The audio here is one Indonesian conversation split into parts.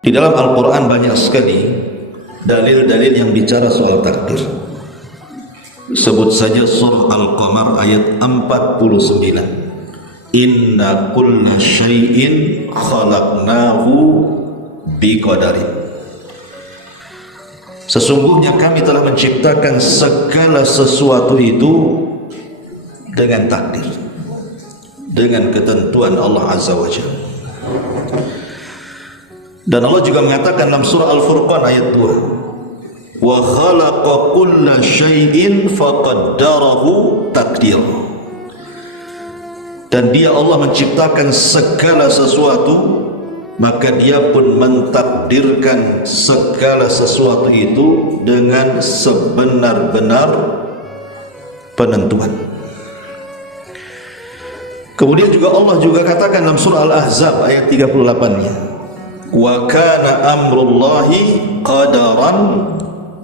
Di dalam Al-Quran banyak sekali dalil-dalil yang bicara soal takdir. Sebut saja surah Al-Qamar ayat 49. Inna kulla syai'in khalaqnahu biqadarin. Sesungguhnya kami telah menciptakan segala sesuatu itu dengan takdir, dengan ketentuan Allah Azza wa Jalla. Dan Allah juga mengatakan dalam surah Al-Furqan ayat 2, wa khalaqa kulla syai'in faqaddarahu taqdir. Dan dia Allah menciptakan segala sesuatu, maka dia pun mentakdirkan segala sesuatu itu dengan sebenar-benar penentuan. Kemudian juga Allah juga katakan dalam surah Al-Ahzab ayat 38-nya, wa kana amrullahi qadaran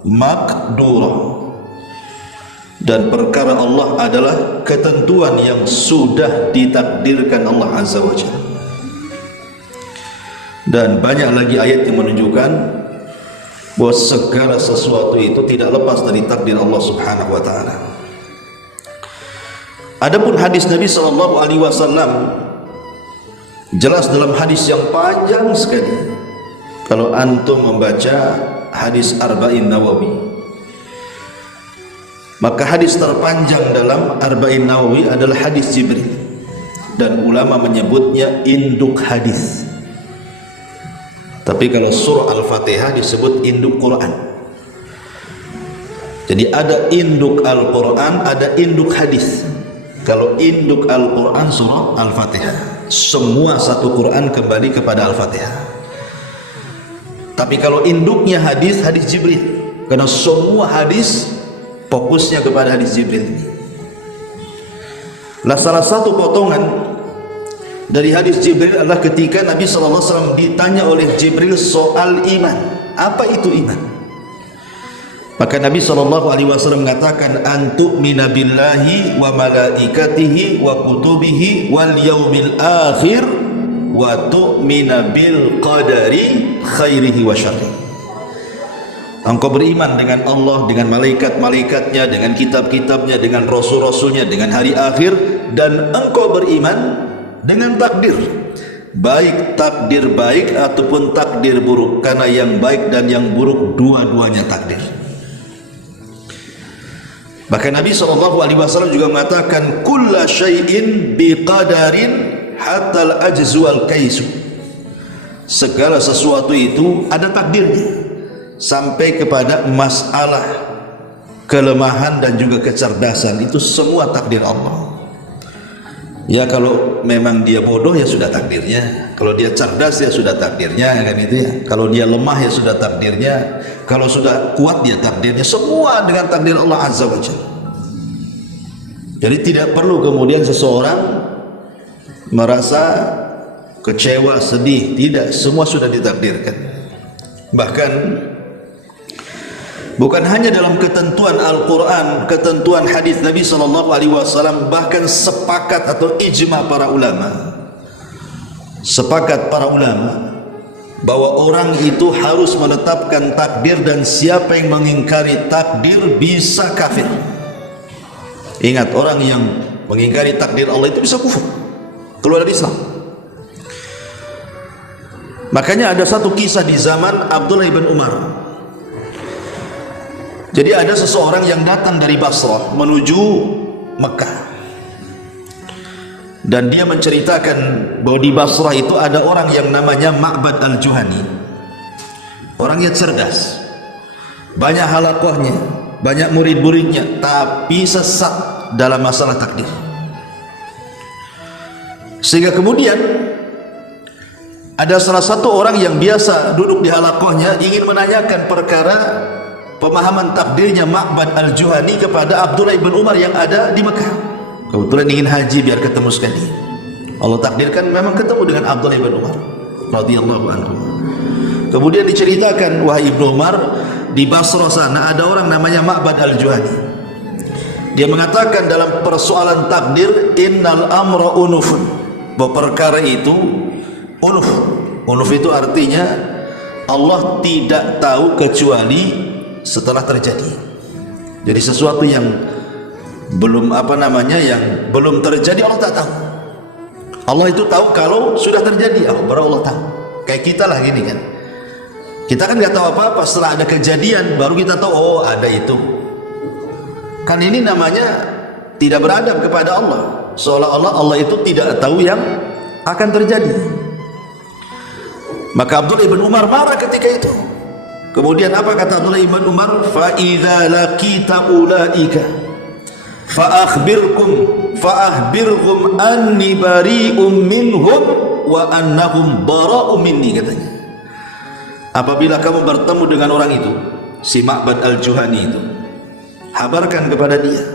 maqdura. Dan perkara Allah adalah ketentuan yang sudah ditakdirkan Allah Azza wa Jalla. Dan banyak lagi ayat yang menunjukkan bahwa segala sesuatu itu tidak lepas dari takdir Allah Subhanahu wa taala. Adapun hadis Nabi sallallahu alaihi wasallam jelas dalam hadis yang panjang sekali. Kalau antum membaca hadis Arba'in Nawawi, maka hadis terpanjang dalam Arba'in Nawawi adalah hadis Jibril, dan ulama menyebutnya induk hadis. Tapi kalau surah Al-Fatihah disebut induk Quran. Jadi ada induk Al-Quran, ada induk hadis. Kalau induk Al-Quran surah Al-Fatihah, semua satu Quran kembali kepada Al-Fatihah. Tapi kalau induknya hadis, hadis Jibril, karena semua hadis fokusnya kepada hadis Jibril ini. Nah, salah satu potongan dari hadis Jibril adalah ketika Nabi SAW ditanya oleh Jibril soal iman. Apa itu iman? Maka Nabi SAW mengatakan, antu'mina billahi wa malaikatihi wa kutubihi wal yaumil akhir wa tu'mina bil qadari khairihi wa syarrihi. Engkau beriman dengan Allah, dengan malaikat-malaikatnya, dengan kitab-kitabnya, dengan rasul-rasulnya, dengan hari akhir, dan engkau beriman dengan takdir, baik takdir baik ataupun takdir buruk, karena yang baik dan yang buruk dua-duanya takdir. Bahkan Nabi SAW juga mengatakan, kulla syai'in biqadarin hatta al-ajzu al-kaisu. Segala sesuatu itu ada takdirnya, sampai kepada masalah kelemahan dan juga kecerdasan, itu semua takdir Allah. Ya, kalau memang dia bodoh ya sudah takdirnya, kalau dia cerdas ya sudah takdirnya, kan itu ya. Kalau dia lemah ya sudah takdirnya, kalau sudah kuat dia takdirnya, semua dengan takdir Allah Azza wa Jalla. Jadi tidak perlu kemudian seseorang merasa kecewa, sedih, tidak, semua sudah ditakdirkan. Bahkan bukan hanya dalam ketentuan Al-Quran, ketentuan hadis Nabi SAW, bahkan sepakat atau ijma para ulama, sepakat para ulama bahwa orang itu harus menetapkan takdir, dan siapa yang mengingkari takdir bisa kafir. Ingat, orang yang mengingkari takdir Allah itu bisa kufur, keluar dari Islam. Makanya ada satu kisah di zaman Abdullah bin Umar. Jadi ada seseorang yang datang dari Basrah menuju Mekah, dan dia menceritakan bahwa di Basrah itu ada orang yang namanya Ma'bad al-Juhani. Orangnya cerdas, banyak halaqahnya, banyak murid-muridnya, tapi sesat dalam masalah takdir. Sehingga kemudian ada salah satu orang yang biasa duduk di halaqahnya ingin menanyakan perkara pemahaman takdirnya Ma'bad al-Juhani kepada Abdullah bin Umar yang ada di Mekah. Kebetulan ingin haji biar ketemu sekali. Allah takdirkan memang ketemu dengan Abdullah bin Umar radhiyallahu anhu. Kemudian diceritakan, wahai Ibnu Umar, di Basrah sana ada orang namanya Ma'bad al-Juhani. Dia mengatakan dalam persoalan takdir, innal amra unufun, bahwa perkara itu unuf. Unuf itu artinya Allah tidak tahu kecuali setelah terjadi. Jadi sesuatu yang belum yang belum terjadi Allah tak tahu. Allah itu tahu kalau sudah terjadi, baru Allah tahu. Kayak kita lah gini kan. Kita kan nggak tahu apa-apa, setelah ada kejadian baru kita tahu, oh ada itu. Kan ini namanya tidak beradab kepada Allah. Seolah-olah Allah itu tidak tahu yang akan terjadi. Maka Abdullah ibn Umar marah ketika itu. Kemudian apa kata Abdullah ibn Umar? Fa idza laqita ulaika fa akhbirhum anni bari'um minhum wa annahum bara'u minni, katanya. Apabila kamu bertemu dengan orang itu, si Ma'bad al-Juhani itu, habarkan kepada dia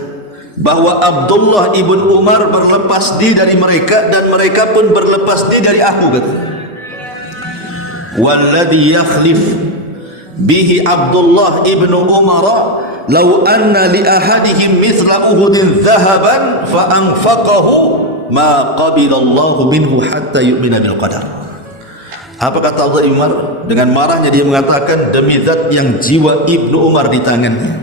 bahwa Abdullah ibn Umar berlepas diri dari mereka dan mereka pun berlepas diri dari aku, katanya. Walladhi yakhlif bihi Abdullah ibn Umar law anna li ahadihim mithla Uhudin dhahaban fa anfaqahu ma qabila Allah minhu hatta yu'mina bil qadar. Apa kata Abdullah ibn Umar? Dengan marahnya dia mengatakan, demi zat yang jiwa Ibnu Umar di tangannya,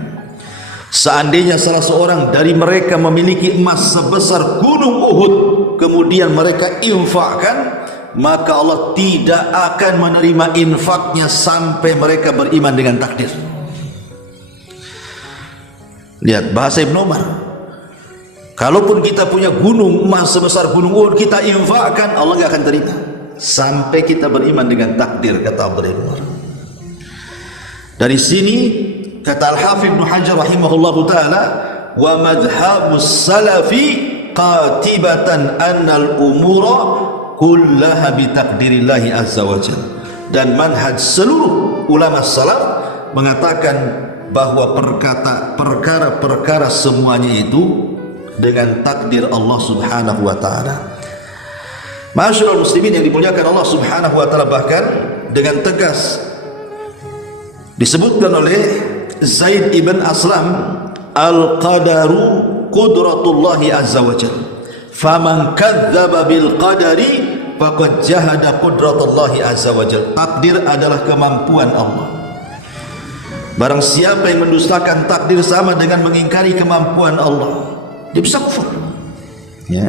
seandainya salah seorang dari mereka memiliki emas sebesar gunung Uhud kemudian mereka infakkan, maka Allah tidak akan menerima infaknya sampai mereka beriman dengan takdir. Lihat bahasa Ibnu Umar. Kalaupun kita punya gunung emas sebesar gunung Uhud, kita infakkan, Allah tidak akan terima sampai kita beriman dengan takdir, kata Abdullah ibn Umar. Dari sini kata Al-Hafidh Ibnu Hajar rahimahullahu taala, wa madhhabus salafi qatibatan annal umura kullaha bi taqdirillahi azza wajalla. Dan manhaj seluruh ulama salaf mengatakan bahwa perkara-perkara semuanya itu dengan takdir Allah Subhanahu wa taala. Ma'asyiral muslimin yang dimuliakan Allah Subhanahu wa taala, bahkan dengan tegas disebutkan oleh Zaid ibn Aslam, al-qadaru qudratullahi azza wajalla. Faman kadzdzaba bil qadari faqad jahada qudratullahi azza wajalla. Takdir adalah kemampuan Allah. Barang siapa yang mendustakan takdir sama dengan mengingkari kemampuan Allah, dia bisa kufur. Ya.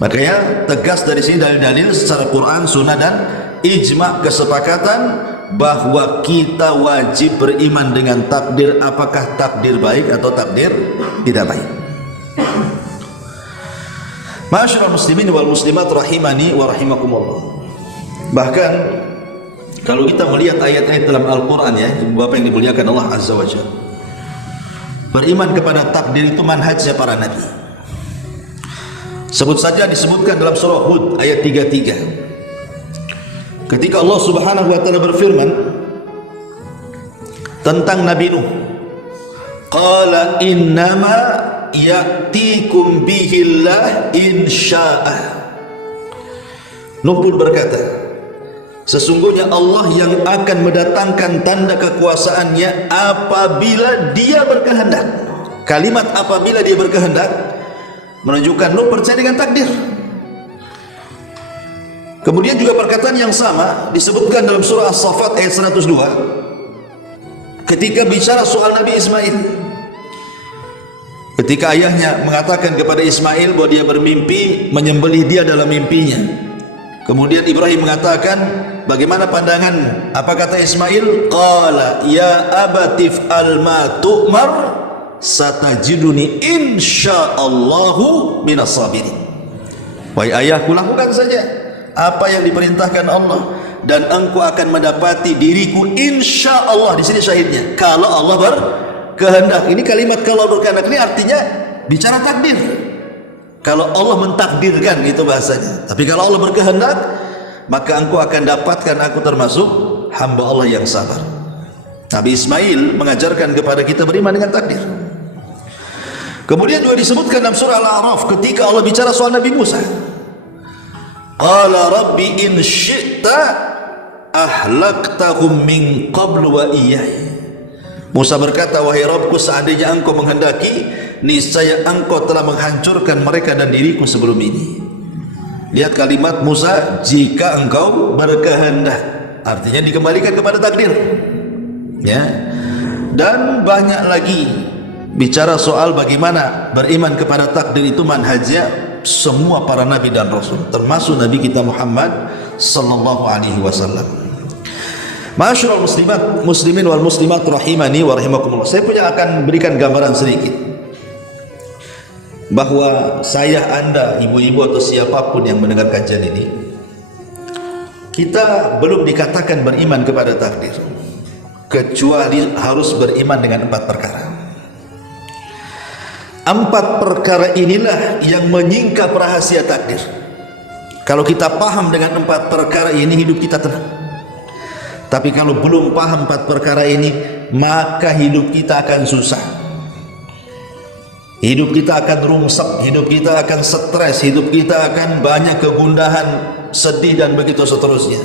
Makanya tegas dari sini dalil-dalil secara Quran, Sunnah dan ijma' kesepakatan bahwa kita wajib beriman dengan takdir, apakah takdir baik atau takdir tidak baik. Ma'asyiral muslimin wal muslimat rahimani wa rahimakumullah. Bahkan kalau kita melihat ayat-ayat dalam Al-Quran, ya, Bapak yang dimuliakan Allah Azza wa Jalla, beriman kepada takdir itu manhajnya para nabi. Sebut saja disebutkan dalam surah Hud ayat 33. Ketika Allah Subhanahu wa taala berfirman tentang Nabi Nuh, qala innama ya'tikum bihillah insya'a. Nuh pun berkata, sesungguhnya Allah yang akan mendatangkan tanda kekuasaannya apabila dia berkehendak. Kalimat apabila dia berkehendak menunjukkan Nuh percaya dengan takdir. Kemudian juga perkataan yang sama disebutkan dalam surah As-Saffat ayat 102 ketika bicara soal Nabi Ismail, ketika ayahnya mengatakan kepada Ismail bahwa dia bermimpi menyembelih dia dalam mimpinya. Kemudian Ibrahim mengatakan, bagaimana pandanganmu? Apa kata Ismail? Qala ya abatif al-ma tu'mar satajiduni insyaallahu minas sabirin. Wahai ayahku, lakukan saja apa yang diperintahkan Allah dan engkau akan mendapati diriku insyaallah. Di sini syahidnya kalau Allah berkehendak. Ini kalimat kalau berkehendak ini artinya bicara takdir. Kalau Allah mentakdirkan itu bahasanya. Tapi kalau Allah berkehendak, maka engkau akan dapatkan aku termasuk hamba Allah yang sabar. Nabi Ismail mengajarkan kepada kita beriman dengan takdir. Kemudian juga disebutkan dalam surah Al-A'raf ketika Allah bicara soal Nabi Musa, qala rabbi in syi'ta ahlaktahum min qablu wa iyai. Musa berkata, wahai Rabbku, seandainya engkau menghendaki, niscaya engkau telah menghancurkan mereka dan diriku sebelum ini. Lihat kalimat Musa, jika engkau berkehendak. artinya dikembalikan kepada takdir. Ya. Dan banyak lagi bicara soal bagaimana beriman kepada takdir itu manhajnya semua para nabi dan rasul, termasuk nabi kita Muhammad sallallahu alaihi wasallam. Ma'asyiral muslimin wal muslimat rahimani wa rahimakumullah. Saya akan berikan gambaran sedikit bahwa saya, Anda, ibu-ibu atau siapapun yang mendengar kajian ini, kita belum dikatakan beriman kepada takdir kecuali harus beriman dengan 4 perkara. 4 perkara inilah yang menyingkap rahasia takdir. Kalau kita paham dengan 4 perkara ini, hidup kita tenang. Tapi kalau belum paham 4 perkara ini, maka hidup kita akan susah. Hidup kita akan rungsek, hidup kita akan stres, hidup kita akan banyak kegundahan, sedih dan begitu seterusnya.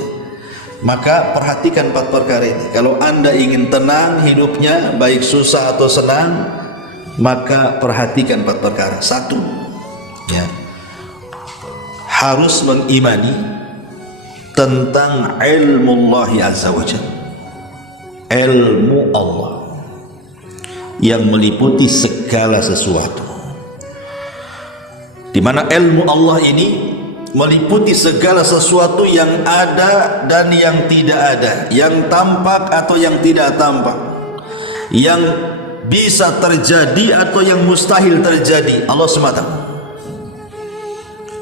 Maka perhatikan 4 perkara ini. Kalau Anda ingin tenang hidupnya, baik susah atau senang, maka perhatikan 4 perkara. 1, ya, harus mengimani tentang ilmu Allah Azza wa Jalla, ilmu Allah yang meliputi segala sesuatu, di mana ilmu Allah ini meliputi segala sesuatu yang ada dan yang tidak ada, yang tampak atau yang tidak tampak, yang bisa terjadi atau yang mustahil terjadi. Allah semua tahu.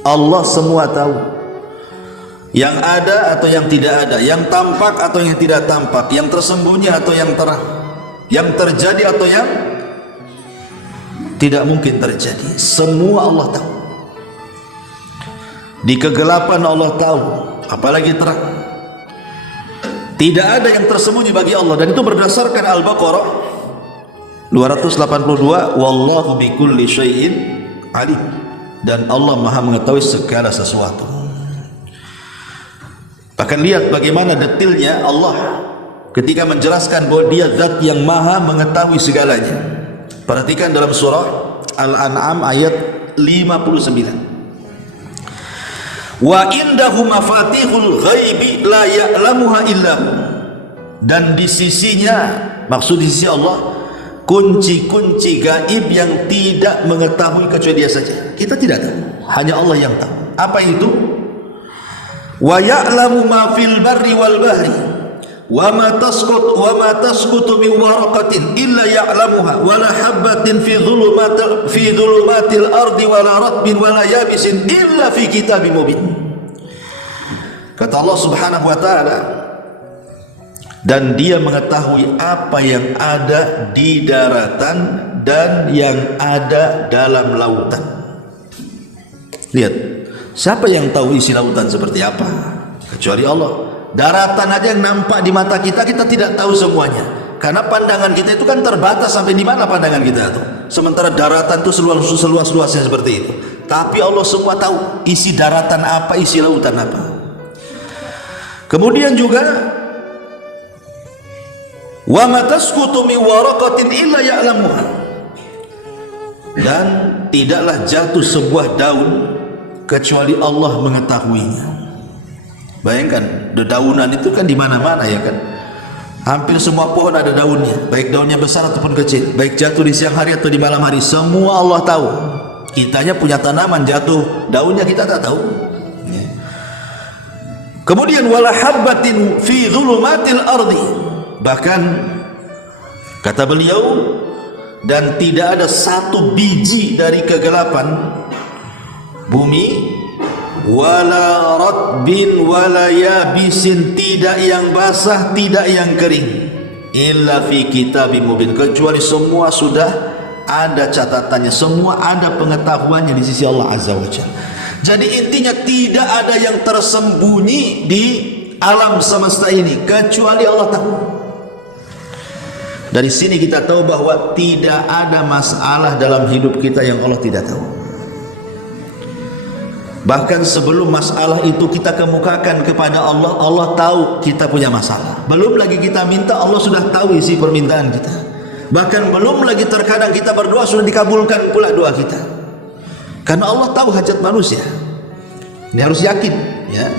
Allah semua tahu. Yang ada atau yang tidak ada, yang tampak atau yang tidak tampak, yang tersembunyi atau yang terang, yang terjadi atau yang tidak mungkin terjadi. Semua Allah tahu. Di kegelapan Allah tahu, apalagi terang. Tidak ada yang tersembunyi bagi Allah, dan itu berdasarkan Al-Baqarah 282, wallahu bikulli syai'in alim, dan Allah Maha mengetahui segala sesuatu. Bahkan lihat bagaimana detailnya Allah ketika menjelaskan bahwa Dia zat yang Maha mengetahui segalanya. Perhatikan dalam surah Al-An'am ayat 59. Wa indahu mafatihul ghaibi la ya'lamuha illahu, dan di sisinya, maksud di sisi Allah, kunci-kunci gaib yang tidak mengetahui kecuali Dia saja. Kita tidak tahu, hanya Allah yang tahu. Apa itu? Wa ya'lamu ma fil barri wal bahri wa ma tasqutu min waraqatin illa ya'lamuha wa la habatin fi dhulumatil ardi wa la ratbin wa la yabisin illa fi kitabim mubin. Kata Allah Subhanahu wa taala, dan Dia mengetahui apa yang ada di daratan dan yang ada dalam lautan. Lihat, siapa yang tahu isi lautan seperti apa? Kecuali Allah. Daratan aja yang nampak di mata kita, kita tidak tahu semuanya. Karena pandangan kita itu kan terbatas. Sampai di mana pandangan kita itu? Sementara daratan itu seluas-luasnya seperti itu. Tapi Allah semua tahu isi daratan apa, isi lautan apa. Kemudian juga wa ma tasqutu min waraqatin illa ya'lamuha, dan tidaklah jatuh sebuah daun kecuali Allah mengetahuinya. Bayangkan, dedaunan itu kan di mana-mana, ya kan? Hampir semua pohon ada daunnya, baik daunnya besar ataupun kecil, baik jatuh di siang hari atau di malam hari, semua Allah tahu. Kitanya punya tanaman jatuh daunnya kita tak tahu. Kemudian wala habbatin fi dhulumatil ardi, bahkan kata beliau, dan tidak ada satu biji dari kegelapan bumi, wala ratbin wala yabisin, tidak yang basah tidak yang kering, illa fi kitabim mubin, kecuali semua sudah ada catatannya, semua ada pengetahuannya di sisi Allah Azza wa Jalla. Jadi intinya tidak ada yang tersembunyi di alam semesta ini kecuali Allah tahu. Dari sini kita tahu bahwa tidak ada masalah dalam hidup kita yang Allah tidak tahu. Bahkan sebelum masalah itu kita kemukakan kepada Allah, Allah tahu kita punya masalah. Belum lagi kita minta, Allah sudah tahu isi permintaan kita. Bahkan belum lagi terkadang kita berdoa sudah dikabulkan pula doa kita. Karena Allah tahu hajat manusia. Ini harus yakin, ya.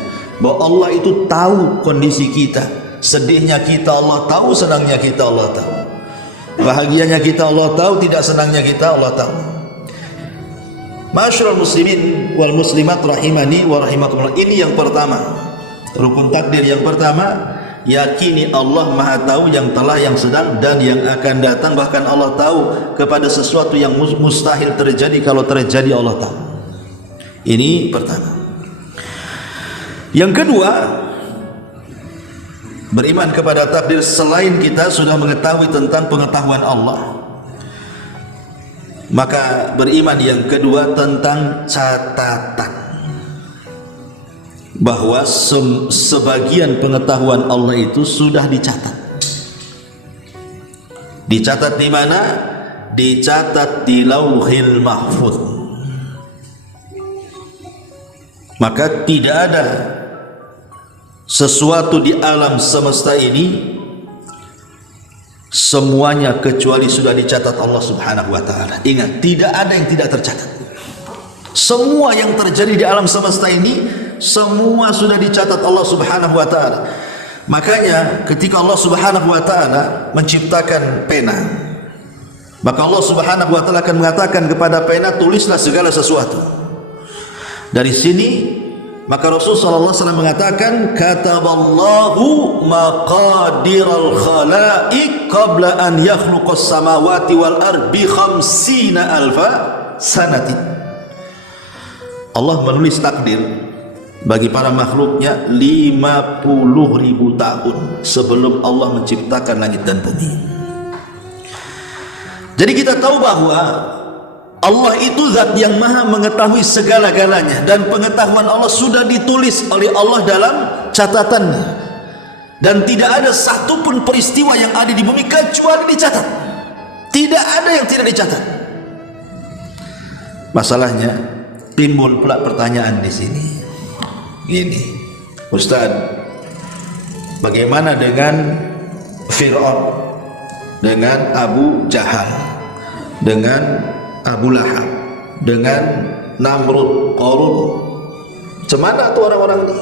bahwa Allah itu tahu kondisi kita. Sedihnya kita Allah tahu, senangnya kita Allah tahu. Bahagianya kita Allah tahu, tidak senangnya kita Allah tahu. Ma'asyiral muslimin wal muslimat rahimani wa rahimakumullah. Ini yang pertama. Rukun takdir yang pertama, yakini Allah Maha tahu yang telah, yang sedang dan yang akan datang. Bahkan Allah tahu kepada sesuatu yang mustahil terjadi, kalau terjadi Allah tahu. Ini pertama. Yang kedua, beriman kepada takdir selain kita sudah mengetahui tentang pengetahuan Allah. Maka beriman yang kedua tentang catatan, bahwa sebagian pengetahuan Allah itu sudah dicatat. Dicatat di mana? Dicatat di Lauhil Mahfuz. Maka tidak ada sesuatu di alam semesta ini semuanya kecuali sudah dicatat Allah Subhanahu wa taala. Ingat, tidak ada yang tidak tercatat. Semua yang terjadi di alam semesta ini semua sudah dicatat Allah Subhanahu wa taala. Makanya ketika Allah Subhanahu wa taala menciptakan pena, maka Allah Subhanahu wa taala akan mengatakan kepada pena, tulislah segala sesuatu. Dari sini maka Rasulullah SAW mengatakan, kataballahu maqadiral khalaiq qabla an yakhluqas samawati wal ardi 50 alfa sanatin. Allah menulis takdir bagi para makhluknya 50.000 tahun sebelum Allah menciptakan langit dan bumi. Jadi kita tahu bahwa Allah itu zat yang maha mengetahui segala-galanya, dan pengetahuan Allah sudah ditulis oleh Allah dalam catatannya, dan tidak ada satupun peristiwa yang ada di bumi kecuali dicatat. Tidak ada yang tidak dicatat. Masalahnya timbul pula pertanyaan di sini. Ini, Ustaz, bagaimana dengan Fir'aun, dengan Abu Jahal, dengan Abu Lahab, dengan Namrud, Qarun? Cemana tuh orang-orang ini?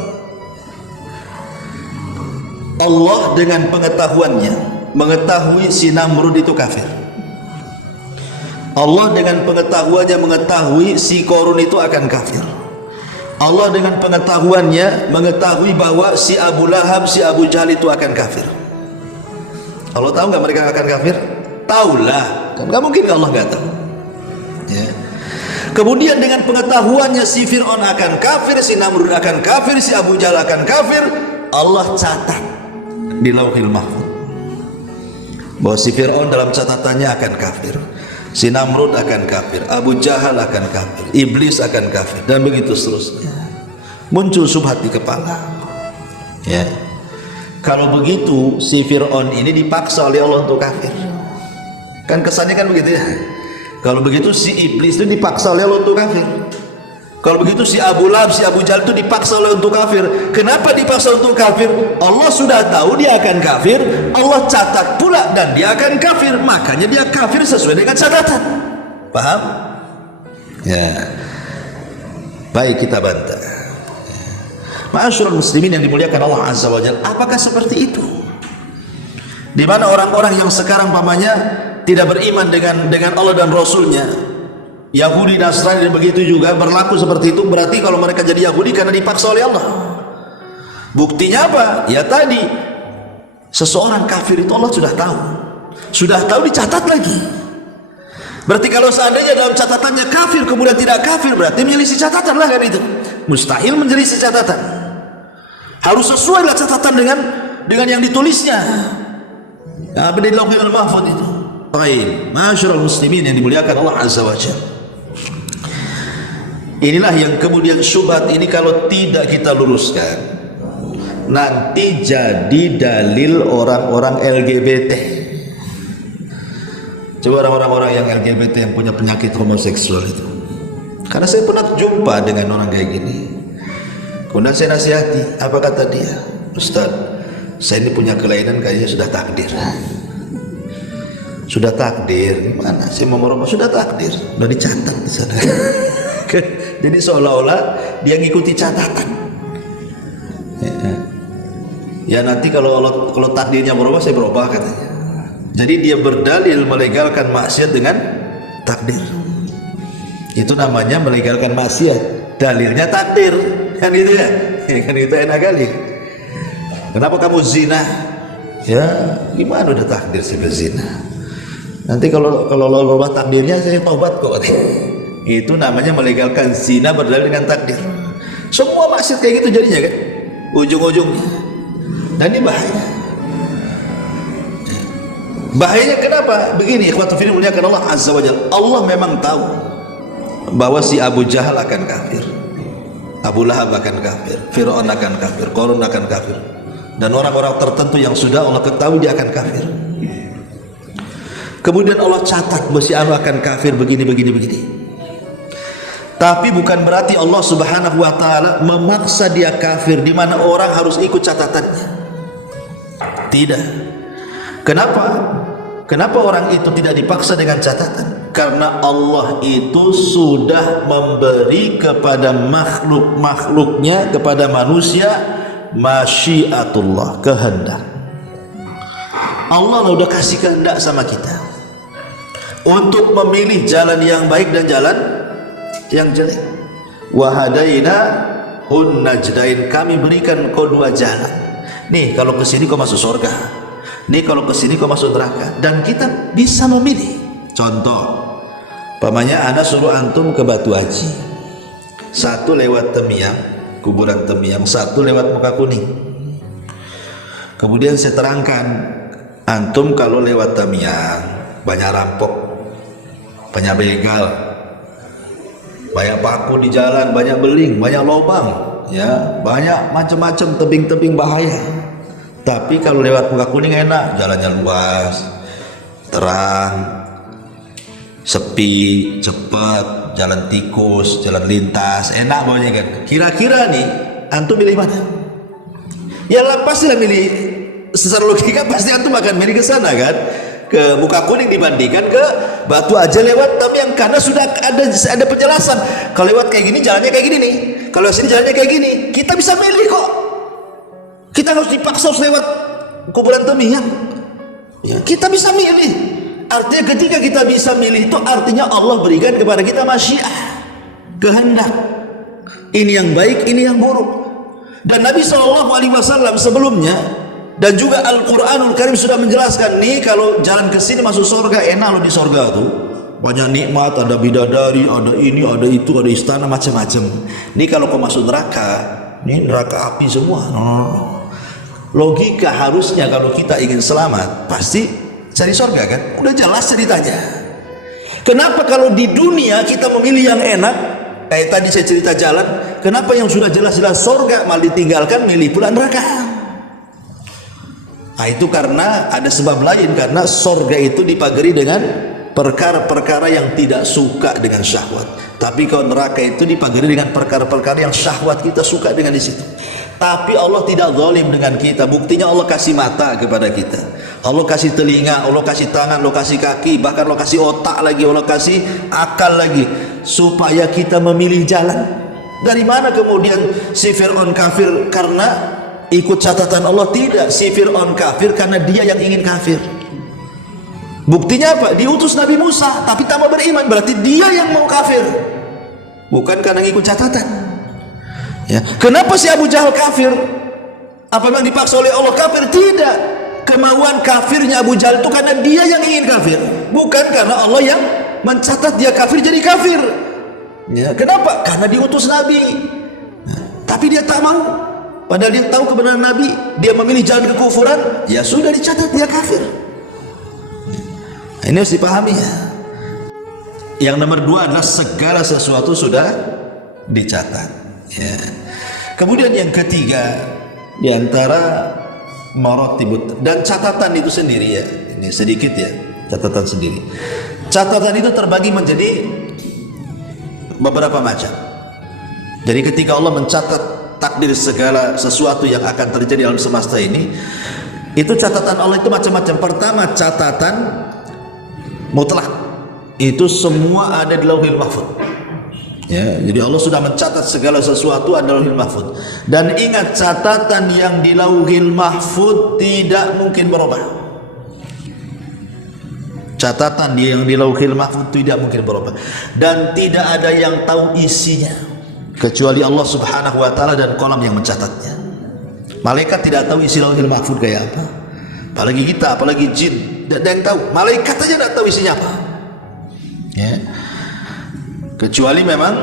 Allah dengan pengetahuannya mengetahui si Namrud itu kafir. Allah dengan pengetahuannya mengetahui si Qarun itu akan kafir. Allah dengan pengetahuannya mengetahui bahwa si Abu Lahab, si Abu Jahal itu akan kafir. Allah tahu nggak mereka akan kafir? Taulah, kan nggak mungkin Allah nggak tahu. Ya. Kemudian dengan pengetahuannya si Fir'aun akan kafir, si Namrud akan kafir, si Abu Jahal akan kafir, Allah catat di Lauhil Mahfuz bahwa si Fir'aun dalam catatannya akan kafir, si Namrud akan kafir, Abu Jahal akan kafir, iblis akan kafir, dan begitu seterusnya. Muncul syubhat di kepala. Ya. Kalau begitu si Fir'aun ini dipaksa oleh Allah untuk kafir. Kan kesannya kan begitu ya. Kalau begitu si iblis itu dipaksa oleh Allah untuk kafir. Kalau begitu si Abu Lahab, si Abu Jahal itu dipaksa oleh untuk kafir. Kenapa dipaksa untuk kafir? Allah sudah tahu dia akan kafir, Allah catat pula dan dia akan kafir, makanya dia kafir sesuai dengan catatan. Paham? Ya. Baik, kita bantah. Ma'asyiral muslimin yang dimuliakan Allah Azza wa Jalla, apakah seperti itu? Di mana orang-orang yang sekarang pamannya tidak beriman dengan Allah dan Rasulnya, Yahudi, Nasrani, dan begitu juga berlaku seperti itu. Berarti kalau mereka jadi Yahudi karena dipaksa oleh Allah. Buktinya apa? Ya tadi, seseorang kafir itu Allah sudah tahu dicatat lagi. Berarti kalau seandainya dalam catatannya kafir kemudian tidak kafir, berarti menyelisih catatan lah kan itu. Mustahil menyelisih catatan. Harus sesuai lah catatan dengan yang ditulisnya. Apa di Lauhil Mahfuz itu. Baik, ma'asyiral muslimin yang dimuliakan Allah Azza wa Jalla. Inilah yang kemudian syubhat ini kalau tidak kita luruskan, nanti jadi dalil orang-orang LGBT. Coba orang-orang yang LGBT yang punya penyakit homoseksual itu. Karena saya pernah jumpa dengan orang kayak gini. Kemudian saya nasihati, apa kata dia? Ustaz, saya ini punya kelainan kayaknya sudah takdir. Sudah takdir, mana sih mau merubah? Sudah takdir, udah dicatat di sana. Jadi seolah-olah dia ngikuti catatan. Ya nanti kalau takdirnya berubah, saya berubah katanya. Jadi dia berdalil melegalkan maksiat dengan takdir. Itu namanya melegalkan maksiat. Dalilnya takdir, kan itu ya? Kan itu enak kali. Kenapa kamu zina? Ya gimana udah takdir sih berzina. Nanti kalau berubah takdirnya saya taubat kok. Itu namanya melegalkan zina berdalil dengan takdir. Semua maksiat kayak gitu jadinya kan, ujung-ujungnya. Dan ini bahaya. Bahayanya kenapa? Begini, ikhwatu fillah muliakan Allah Azza wa Jalla. Allah memang tahu bahwa si Abu Jahal akan kafir, Abu Lahab akan kafir, Fir'aun akan kafir, Qarun akan kafir, dan orang-orang tertentu yang sudah Allah ketahui dia akan kafir. Kemudian Allah catat bahwa si Anu akan kafir begini. Tapi bukan berarti Allah Subhanahu wa taala memaksa dia kafir di mana orang harus ikut catatannya. Tidak. Kenapa orang itu tidak dipaksa dengan catatan? Karena Allah itu sudah memberi kepada makhluknya, kepada manusia, masyiatullah, kehendak. Allah udah kasih kehendak sama kita untuk memilih jalan yang baik dan jalan yang jelek. Wahadaina hun najdain, kami berikan kau dua jalan. Nih kalau ke sini kau masuk surga, nih kalau ke sini kau masuk neraka, dan kita bisa memilih. Contoh, pamannya ana suruh antum ke Batu Haji, satu lewat Temiang, kuburan Temiang, satu lewat Muka Kuning. Kemudian saya terangkan, antum kalau lewat Temiang banyak rampok, banyak begal, banyak paku di jalan, banyak beling, banyak lubang, ya, banyak macam-macam tebing-tebing bahaya. Tapi kalau lewat Muka Kuning enak, jalannya luas, terang, sepi, cepat, jalan tikus, jalan lintas, enak pokoknya kan. Kira-kira nih, antum milih mana? Ya lah pastilah milih, secara logika pasti antum akan milih ke sana kan, ke Muka Kuning dibandingkan ke Batu Aja lewat Tamiang, karena sudah ada penjelasan. Kalau lewat kayak gini jalannya kayak gini nih, kalau sini jalannya kayak gini, kita bisa milih kok. Kita harus dipaksa harus lewat kuburan Tamiang. Ya, kita bisa milih. Artinya ketika kita bisa milih itu artinya Allah berikan kepada kita masyiah, kehendak. Ini yang baik, ini yang buruk. Dan Nabi SAW sebelumnya dan juga Al-Quranul Karim sudah menjelaskan, nih kalau jalan ke sini masuk surga, enak loh di surga tuh. Banyak nikmat, ada bidadari, ada ini, ada itu, ada istana, macam-macam. Nih kalau kau masuk neraka, nih neraka api semua. Logika harusnya kalau kita ingin selamat pasti cari surga kan? Udah jelas ceritanya. Kenapa kalau di dunia kita memilih yang enak? Kayak tadi saya cerita jalan, kenapa yang sudah jelas-jelas surga malah ditinggalkan milih pula neraka? Nah itu karena ada sebab lain, karena surga itu dipagari dengan perkara-perkara yang tidak suka dengan syahwat. Tapi kalau neraka itu dipagari dengan perkara-perkara yang syahwat kita suka dengan di situ. Tapi Allah tidak zalim dengan kita. Buktinya Allah kasih mata kepada kita, Allah kasih telinga, Allah kasih tangan, Allah kasih kaki, bahkan Allah kasih otak lagi, Allah kasih akal lagi, supaya kita memilih jalan. Dari mana kemudian si Fir'aun kafir karena ikut catatan Allah? Tidak, si Fir'aun kafir karena dia yang ingin kafir. Buktinya apa? Diutus Nabi Musa tapi tak mau beriman, berarti dia yang mau kafir, bukan karena ikut catatan. Ya. Kenapa si Abu Jahal kafir? Apa memang dipaksa oleh Allah kafir? Tidak. Kemauan kafirnya Abu Jahal itu karena dia yang ingin kafir, bukan karena Allah yang mencatat dia kafir jadi kafir. Ya. Kenapa? Karena diutus Nabi. Tapi dia tak mau. Padahal dia tahu kebenaran Nabi, dia memilih jalan kekufuran, ya sudah dicatat dia kafir. Ini harus dipahami ya. Yang nomor dua adalah segala sesuatu sudah dicatat. Ya. Kemudian yang ketiga diantara marotibut, dan catatan itu sendiri ya, ini sedikit ya, catatan sendiri. Catatan itu terbagi menjadi beberapa macam. Jadi ketika Allah mencatat takdir segala sesuatu yang akan terjadi dalam semesta ini, itu catatan Allah itu macam-macam. Pertama, catatan mutlak, itu semua ada di Lauhul Mahfuz. Ya, jadi Allah sudah mencatat segala sesuatu ada Lauhil Mahfuz. Dan ingat, catatan yang di Lauhil Mahfuz tidak mungkin berubah. Catatan yang di Lauhil Mahfuz tidak mungkin berubah, dan tidak ada yang tahu isinya kecuali Allah Subhanahu wa taala dan kolam yang mencatatnya. Malaikat tidak tahu isi Lauhil Mahfuz kayak apa, apalagi kita, apalagi jin. Tidak ada yang tahu. Malaikat aja tidak tahu isinya apa, ya, kecuali memang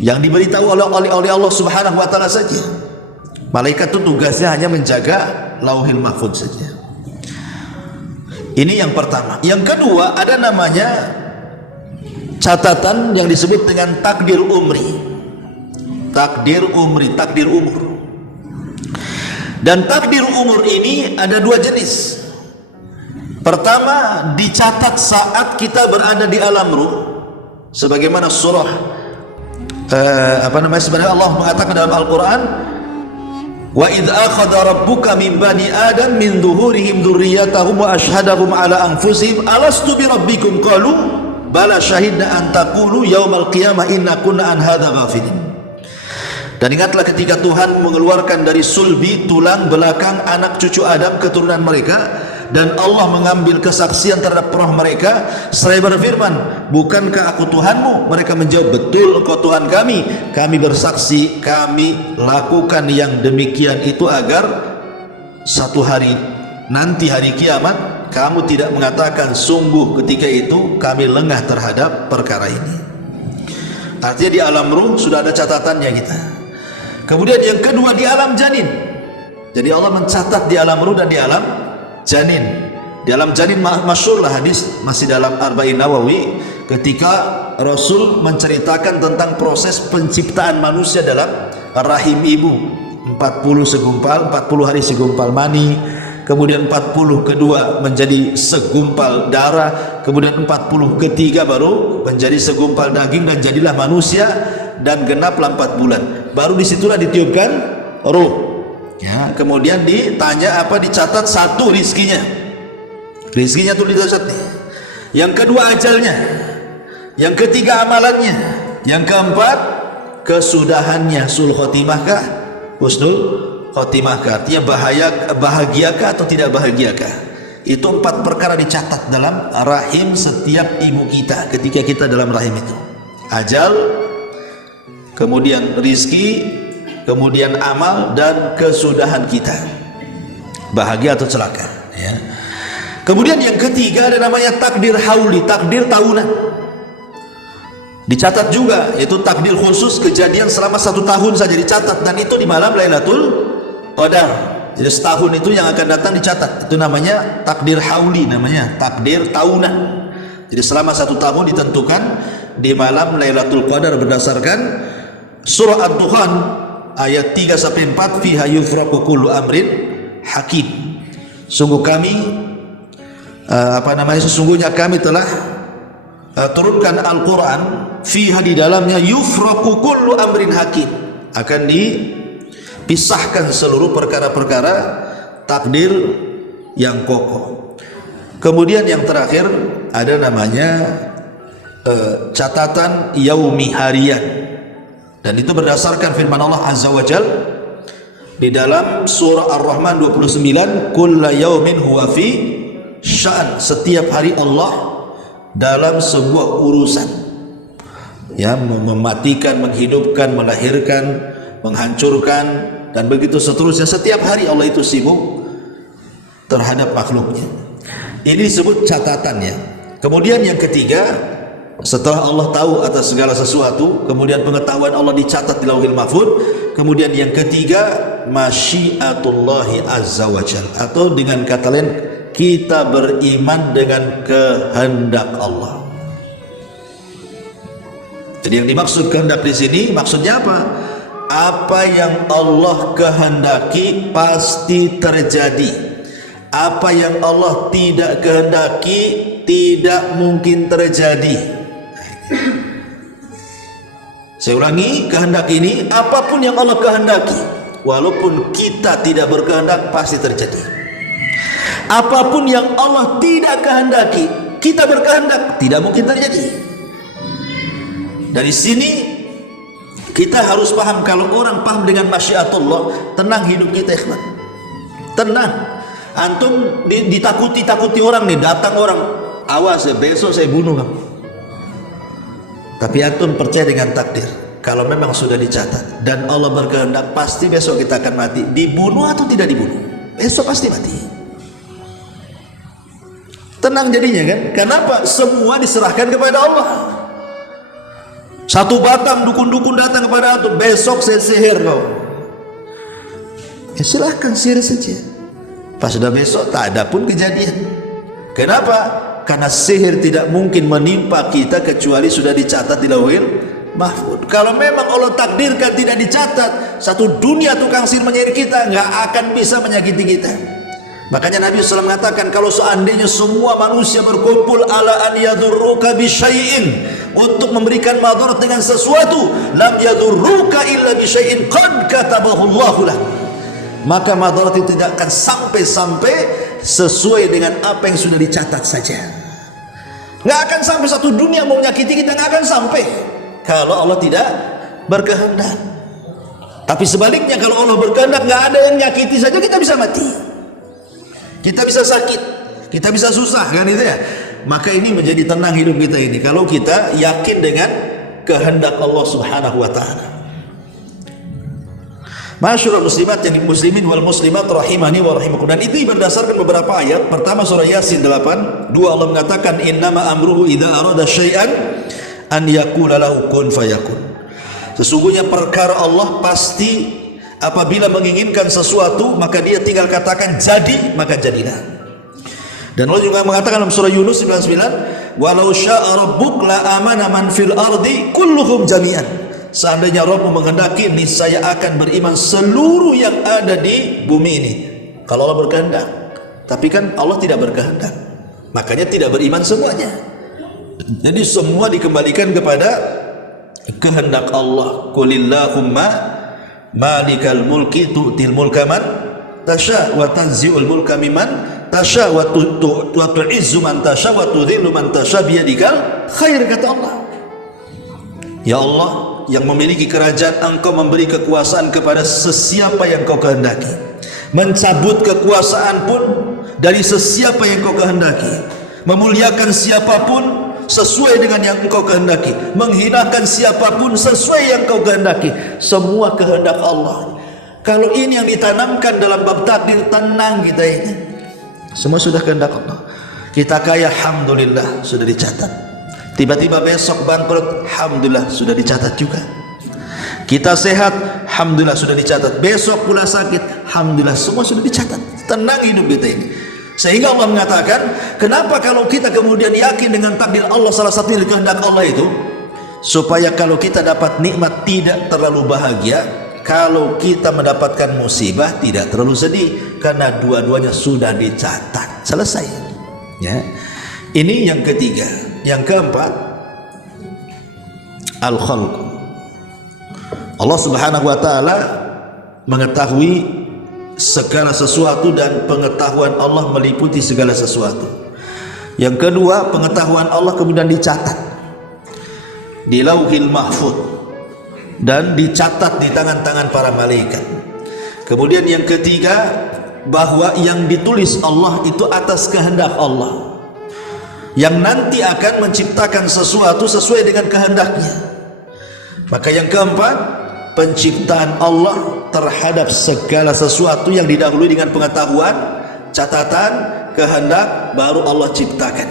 yang diberitahu oleh Allah Subhanahu wa taala saja. Malaikat itu tugasnya hanya menjaga Lauhil Mahfuz saja. Ini yang pertama. Yang kedua, ada namanya catatan yang disebut dengan takdir umri. Takdir umri, takdir umur. Dan takdir umur ini ada dua jenis. Pertama, dicatat saat kita berada di alam ruh, sebagaimana surah sebenarnya Allah mengatakan dalam Al-Quran, wa idh akhadha rabbuka min bani adam min zuhurihim dzurriyyatahum wa ashhadahum ala anfusihim alastu bi rabbikum qalu bala syahidna an taqulu yaumal qiyamah inna kunna an hadza ghafilin. Dan ingatlah ketika Tuhan mengeluarkan dari sulbi, tulang belakang anak cucu Adam, keturunan mereka, dan Allah mengambil kesaksian terhadap roh mereka, seraya berfirman, bukankah aku Tuhanmu? Mereka menjawab, betul engkau Tuhan kami. Kami bersaksi, kami lakukan yang demikian itu agar satu hari nanti, hari kiamat, kamu tidak mengatakan sungguh ketika itu kami lengah terhadap perkara ini. Artinya di alam ruh sudah ada catatannya kita. Kemudian yang kedua, di alam janin. Jadi Allah mencatat di alam ruh dan di alam janin. Di alam janin masyhurlah hadis, masih dalam Arba'in Nawawi, ketika Rasul menceritakan tentang proses penciptaan manusia dalam rahim ibu. 40 segumpal, 40 hari segumpal mani, kemudian 40 kedua menjadi segumpal darah, kemudian 40 ketiga baru menjadi segumpal daging, dan jadilah manusia, dan genaplah 4 bulan. Baru disitulah ditiupkan ruh. Ya, kemudian ditanya apa, dicatat satu rizkinya. Rizkinya tuh dicatat. Yang kedua ajalnya. Yang ketiga amalannya. Yang keempat kesudahannya, sul khotimahkah, husnul khotimahkah, artinya bahagiakah atau tidak bahagiakah. Itu 4 perkara dicatat dalam rahim setiap ibu kita ketika kita dalam rahim itu. Ajal, kemudian rizki, kemudian amal, dan kesudahan kita, bahagia atau celaka, ya. Kemudian yang ketiga ada namanya takdir hauli, takdir tahunan. Dicatat juga, yaitu takdir khusus kejadian selama 1 tahun saja dicatat, dan itu di malam Lailatul Qadar. Jadi setahun itu yang akan datang dicatat. Itu namanya takdir hauli, namanya takdir tahunan. Jadi selama 1 tahun ditentukan di malam Lailatul Qadar berdasarkan surah Ad-Dukhan ayat 3-4, fiha yufraqu kullu amrin hakim. Sungguh kami sesungguhnya kami telah turunkan Al-Quran, fiha di dalamnya, yufraqu kullu amrin hakim, akan dipisahkan seluruh perkara-perkara takdir yang kokoh. Kemudian yang terakhir ada namanya catatan yaumi, harian. Dan itu berdasarkan firman Allah Azza wa Jal di dalam surah Ar-Rahman 29, kulla yaumin huwa fi sya'an, setiap hari Allah dalam sebuah urusan, ya, mematikan, menghidupkan, melahirkan, menghancurkan, dan begitu seterusnya. Setiap hari Allah itu sibuk terhadap makhluknya. Ini disebut catatannya. Kemudian yang ketiga, setelah Allah tahu atas segala sesuatu, kemudian pengetahuan Allah dicatat di Lauhil Mahfuz. Kemudian yang ketiga, masyiatullahi azza wa jalla, atau dengan kata lain, kita beriman dengan kehendak Allah. Jadi yang dimaksud kehendak di sini maksudnya apa? Apa yang Allah kehendaki pasti terjadi. Apa yang Allah tidak kehendaki tidak mungkin terjadi. Saya ulangi, kehendak ini apapun yang Allah kehendaki, walaupun kita tidak berkehendak, pasti terjadi. Apapun yang Allah tidak kehendaki, kita berkehendak, tidak mungkin terjadi. Dari sini kita harus paham, kalau orang paham dengan masyiatullah, tenang hidup kita, ikhwan. Tenang. Antum ditakuti orang nih, datang orang, awas ya, besok saya bunuh kamu. Tapi antum percaya dengan takdir. Kalau memang sudah dicatat dan Allah berkehendak, pasti besok kita akan mati. Dibunuh atau tidak dibunuh, besok pasti mati. Tenang jadinya kan. Kenapa? Semua diserahkan kepada Allah. Satu batang dukun-dukun datang kepada antum, besok saya sihir kau. Ya silahkan sihir saja. Pas sudah besok tak ada pun kejadian. Kenapa? Karena sihir tidak mungkin menimpa kita kecuali sudah dicatat di Lauhil Mahfuz. Kalau memang Allah takdirkan tidak dicatat, satu dunia tukang sihir menyihir kita nggak akan bisa menyakiti kita. Makanya Nabi SAW mengatakan, kalau seandainya semua manusia berkumpul ala an yadurruka bisyai'in, untuk memberikan madarat dengan sesuatu, lam yadurruka illa bisyai'in qad katabahu Allahu lak, maka madarat itu tidak akan sampai sesuai dengan apa yang sudah dicatat saja. Nggak akan sampai satu dunia mau menyakiti kita, nggak akan sampai kalau Allah tidak berkehendak. Tapi sebaliknya, kalau Allah berkehendak, nggak ada yang menyakiti saja kita bisa mati, kita bisa sakit, kita bisa susah, kan itu ya. Maka ini menjadi tenang hidup kita ini kalau kita yakin dengan kehendak Allah Subhanahu wa taala. Masyarul muslimat yang muslimin wal muslimat rahimani wa rahimakum. Dan itu berdasarkan beberapa ayat. Pertama surah Yasin 8, 2 Allah mengatakan innama amruhu idza arada syai'an an yaqula lahu kun fayakun. Sesungguhnya perkara Allah pasti apabila menginginkan sesuatu, maka dia tinggal katakan jadi, maka jadilah. Dan Allah juga mengatakan dalam surah Yunus 99, walau syaa rabbuk la amana man fil ardi kulluhum jami'an. Seandainya Rabbmu menghendaki, niscaya akan beriman seluruh yang ada di bumi ini, kalau Allah berkehendak. Tapi kan Allah tidak berkehendak, makanya tidak beriman semuanya. Jadi semua dikembalikan kepada kehendak Allah. Qulillahumma malikal mulki tu'til mulka man tasha wa tanzi'ul mulka mimman tasha wa tu'izzu man tasha wa tudhillu man tasha biyadikal khair, kata Allah. Ya Allah, yang memiliki kerajaan, engkau memberi kekuasaan kepada sesiapa yang kau kehendaki, mencabut kekuasaan pun dari sesiapa yang kau kehendaki, memuliakan siapapun sesuai dengan yang engkau kehendaki, menghinakan siapapun sesuai yang kau kehendaki. Semua kehendak Allah. Kalau ini yang ditanamkan dalam bab takdir, tenang kita ini. Semua sudah kehendak Allah. Kita kaya, alhamdulillah, sudah dicatat. Tiba-tiba besok bangkrut, alhamdulillah, sudah dicatat juga. Kita sehat, alhamdulillah, sudah dicatat. Besok pula sakit, alhamdulillah, semua sudah dicatat. Tenang hidup kita ini. Sehingga Allah mengatakan, kenapa kalau kita kemudian yakin dengan takdir Allah, salah satunya kehendak Allah itu, supaya kalau kita dapat nikmat tidak terlalu bahagia, kalau kita mendapatkan musibah tidak terlalu sedih, karena dua-duanya sudah dicatat. Selesai ya. Ini yang ketiga. Yang keempat, al-khalq. Allah Subhanahu wa taala mengetahui segala sesuatu dan pengetahuan Allah meliputi segala sesuatu. Yang kedua, pengetahuan Allah kemudian dicatat di Lauhil Mahfuz dan dicatat di tangan-tangan para malaikat. Kemudian yang ketiga, bahwa yang ditulis Allah itu atas kehendak Allah, yang nanti akan menciptakan sesuatu sesuai dengan kehendaknya. Maka yang keempat, penciptaan Allah terhadap segala sesuatu yang didahului dengan pengetahuan, catatan, kehendak, baru Allah ciptakan.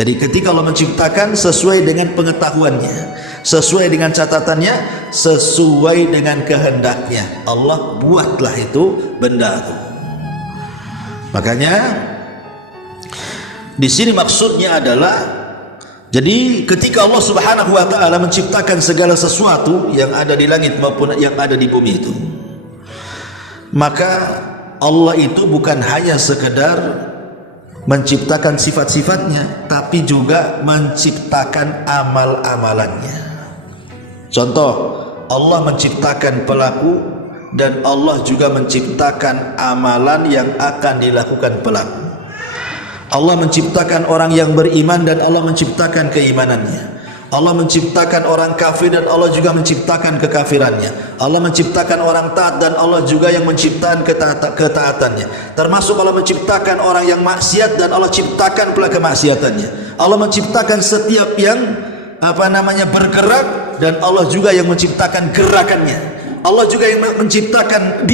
Jadi ketika Allah menciptakan, sesuai dengan pengetahuannya, sesuai dengan catatannya, sesuai dengan kehendaknya, Allah buatlah itu benda itu. Makanya di sini maksudnya adalah, jadi ketika Allah Subhanahu wa taala menciptakan segala sesuatu yang ada di langit maupun yang ada di bumi itu, maka Allah itu bukan hanya sekedar menciptakan sifat-sifatnya, tapi juga menciptakan amal-amalannya. Contoh, Allah menciptakan pelaku dan Allah juga menciptakan amalan yang akan dilakukan pelaku. Allah menciptakan orang yang beriman dan Allah menciptakan keimanannya. Allah menciptakan orang kafir dan Allah juga menciptakan kekafirannya. Allah menciptakan orang taat dan Allah juga yang menciptakan ketaatannya. Termasuk Allah menciptakan orang yang maksiat dan Allah ciptakan pula kemaksiatannya. Allah menciptakan setiap yang bergerak dan Allah juga yang menciptakan gerakannya. Allah juga yang menciptakan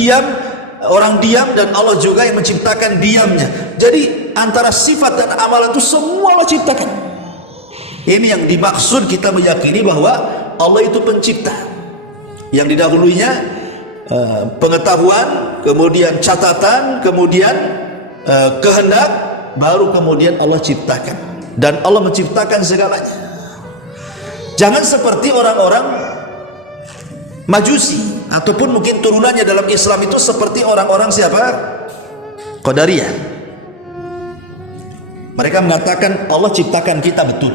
orang diam dan Allah juga yang menciptakan diamnya. Jadi antara sifat dan amalan itu semua Allah ciptakan. Ini yang dimaksud kita meyakini bahwa Allah itu pencipta. Yang didahulunya pengetahuan, kemudian catatan, kemudian kehendak, baru kemudian Allah ciptakan. Dan Allah menciptakan segalanya. Jangan seperti orang-orang Majusi ataupun mungkin turunannya dalam Islam itu seperti orang-orang siapa? Qadariyah. Mereka mengatakan Allah ciptakan kita betul,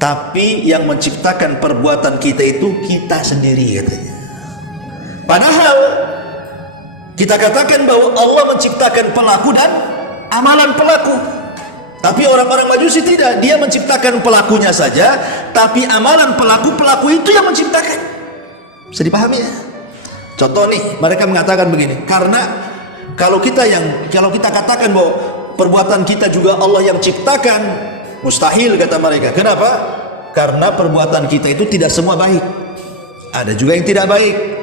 tapi yang menciptakan perbuatan kita itu kita sendiri katanya. Padahal kita katakan bahwa Allah menciptakan pelaku dan amalan pelaku. Tapi orang-orang Majusi tidak, dia menciptakan pelakunya saja, tapi amalan pelaku itu yang menciptakan. Bisa dipahami ya? Contoh nih, mereka mengatakan begini, karena kalau kita katakan bahwa perbuatan kita juga Allah yang ciptakan, mustahil kata mereka. Kenapa? Karena perbuatan kita itu tidak semua baik, ada juga yang tidak baik.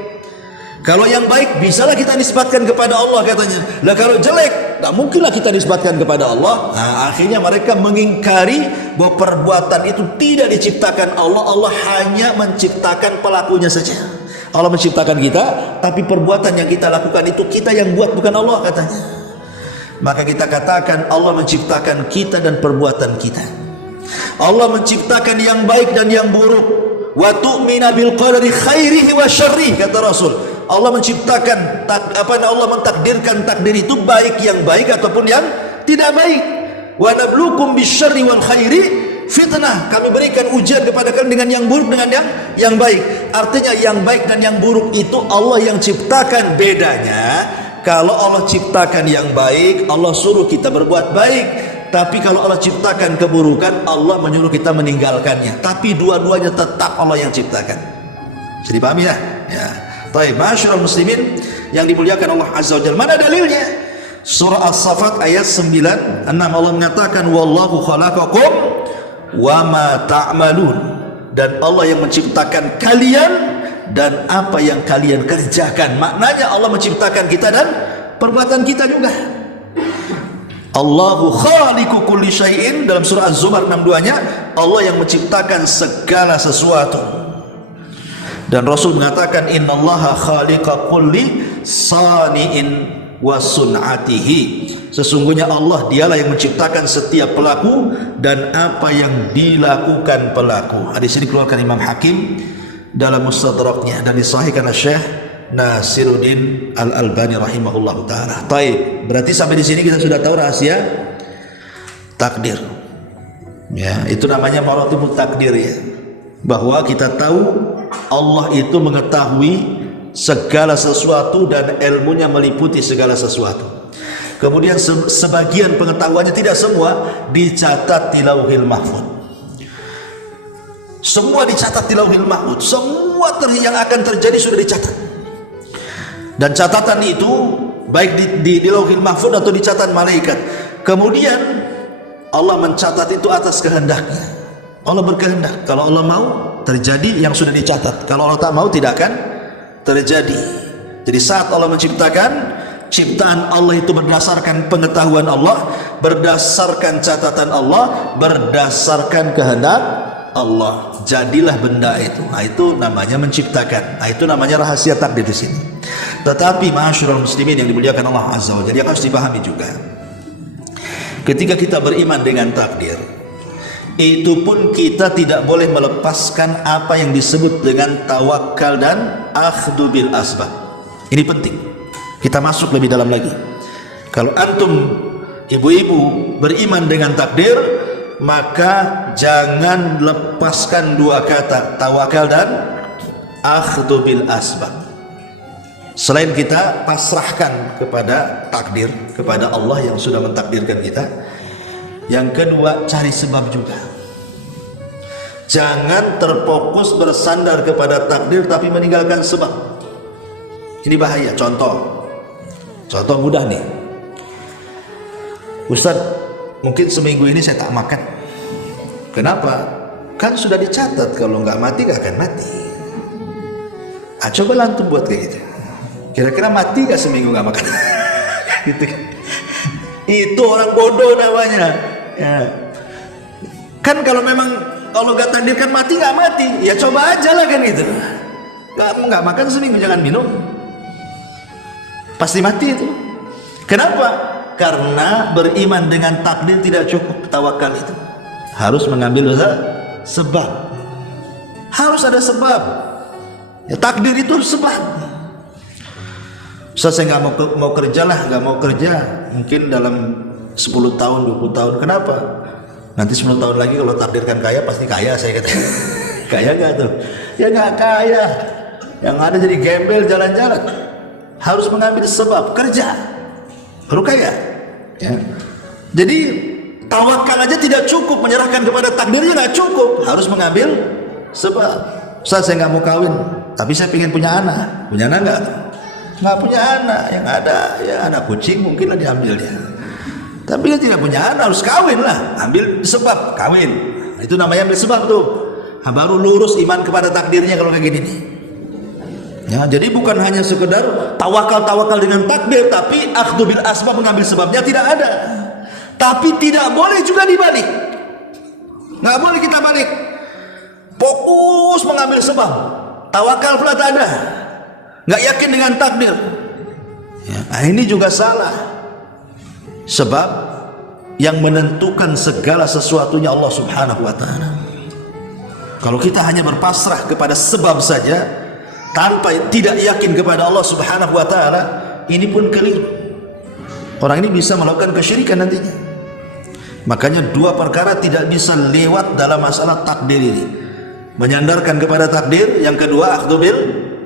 Kalau yang baik bisalah kita nisbatkan kepada Allah katanya. Lah kalau jelek, tak mungkinlah kita nisbatkan kepada Allah. Nah, akhirnya mereka mengingkari bahwa perbuatan itu tidak diciptakan Allah. Allah hanya menciptakan pelakunya saja. Allah menciptakan kita, tapi perbuatan yang kita lakukan itu kita yang buat, bukan Allah katanya. Maka kita katakan Allah menciptakan kita dan perbuatan kita. Allah menciptakan yang baik dan yang buruk. Wa tu'mina bil qadari khairihi wa syarrihi, kata Rasul. Allah menciptakan Allah mentakdirkan takdir itu baik yang baik ataupun yang tidak baik. Wa nabluukum bisyarri wal khairi fitnah. Kami berikan ujian kepada kalian dengan yang buruk dengan yang baik. Artinya yang baik dan yang buruk itu Allah yang ciptakan. Bedanya kalau Allah ciptakan yang baik, Allah suruh kita berbuat baik. Tapi kalau Allah ciptakan keburukan, Allah menyuruh kita meninggalkannya. Tapi dua-duanya tetap Allah yang ciptakan. Bisa dipahami ya? Ya. Baik, masyaallah muslimin yang dimuliakan Allah Azza wa Jalla. Mana dalilnya? Surah As-Saffat ayat 96, Allah mengatakan wallahu khalaqakum wa ma ta'malun. Dan Allah yang menciptakan kalian dan apa yang kalian kerjakan. Maknanya Allah menciptakan kita dan perbuatan kita juga. Allahu khaliqu kulli syai'in, dalam surah Az-Zumar 62-nya, Allah yang menciptakan segala sesuatu. Dan Rasul mengatakan innallaha khaliqa kulli sani'in wa sun'atihi. Sesungguhnya Allah dialah yang menciptakan setiap pelaku dan apa yang dilakukan pelaku. Hadis ini dikeluarkan Imam Hakim dalam Mustadraknya dan disahihkan Syekh Nasiruddin Al-Albani rahimahullahu taala. Baik, berarti sampai di sini kita sudah tahu rahasia takdir. Ya, itu namanya maratibut takdir ya. Bahwa kita tahu Allah itu mengetahui segala sesuatu dan ilmunya meliputi segala sesuatu. Kemudian sebagian pengetahuannya, tidak semua, dicatat di Lauhil Mahfuz. Semua dicatat di Lauhil Mahfuz. Semua yang akan terjadi sudah dicatat. Dan catatan itu baik di Lauhil Mahfuz atau dicatat malaikat. Kemudian Allah mencatat itu atas kehendaknya. Allah berkehendak, kalau Allah mau terjadi yang sudah dicatat, kalau Allah tak mau tidak akan terjadi. Jadi saat Allah menciptakan, ciptaan Allah itu berdasarkan pengetahuan Allah, berdasarkan catatan Allah, berdasarkan kehendak Allah. Jadilah benda itu. Nah, itu namanya menciptakan. Nah, itu namanya rahasia takdir di sini. Tetapi ma'asyiral muslimin yang dimuliakan Allah Azza wa Jalla, yang harus dipahami juga, ketika kita beriman dengan takdir, itu pun kita tidak boleh melepaskan apa yang disebut dengan tawakal dan akhdhu bil asbab. Ini penting. Kita masuk lebih dalam lagi. Kalau antum ibu-ibu beriman dengan takdir, maka jangan lepaskan dua kata, tawakal dan akhdhu bil asbab. Selain kita pasrahkan kepada takdir, kepada Allah yang sudah mentakdirkan kita, yang kedua cari sebab juga. Jangan terfokus bersandar kepada takdir tapi meninggalkan sebab. Ini bahaya. Contoh mudah nih. Ustaz, mungkin seminggu ini saya tak makan. Kenapa? Kan sudah dicatat kalau nggak mati nggak akan mati. Coba antum buat kayak gitu. Kira-kira mati nggak seminggu nggak makan? Gitu kan? Itu orang bodoh namanya. Ya. Kan kalau nggak takdirkan mati nggak mati, ya coba aja lah kan gitu. Nggak makan seminggu jangan minum, pasti mati itu. Kenapa? Karena beriman dengan takdir tidak cukup. Tawakal itu harus mengambil sebab. Harus ada sebab. Ya, takdir itu sebab. Ustaz, saya nggak mau kerja lah, nggak mau kerja. Mungkin dalam 10 tahun, 20 tahun. Kenapa? Nanti 10 tahun lagi kalau takdirkan kaya, pasti kaya, saya kata. Kaya nggak tuh? Ya nggak kaya. Yang ada jadi gembel jalan-jalan. Harus mengambil sebab, kerja, baru kaya. Ya. Jadi tawakal aja tidak cukup, menyerahkan kepada takdirnya nggak cukup. Harus mengambil sebab. Ustaz, saya nggak mau kawin, tapi saya ingin punya anak. Punya anak nggak punya anak. Yang ada ya anak kucing mungkin lah diambil dia. Tapi dia tidak punya anak, harus kawin lah. Ambil sebab, kawin. Itu namanya ambil sebab tuh. Baru lurus iman kepada takdirnya kalau kayak gini nih. Ya, jadi bukan hanya sekedar tawakal dengan takdir, tapi akhdhu bil asbab, mengambil sebabnya tidak ada. Tapi tidak boleh juga dibalik. Nggak boleh kita balik. Fokus mengambil sebab. Tawakal pula tak ada. Nggak yakin dengan takdir. Ya, ini juga salah. Sebab yang menentukan segala sesuatunya Allah Subhanahu wa ta'ala. Kalau kita hanya berpasrah kepada sebab saja tanpa tidak yakin kepada Allah Subhanahu wa ta'ala, ini pun keliru. Orang ini bisa melakukan kesyirikan nantinya. Makanya dua perkara tidak bisa lewat dalam masalah takdir ini. Menyandarkan kepada takdir, yang kedua akhdhu bil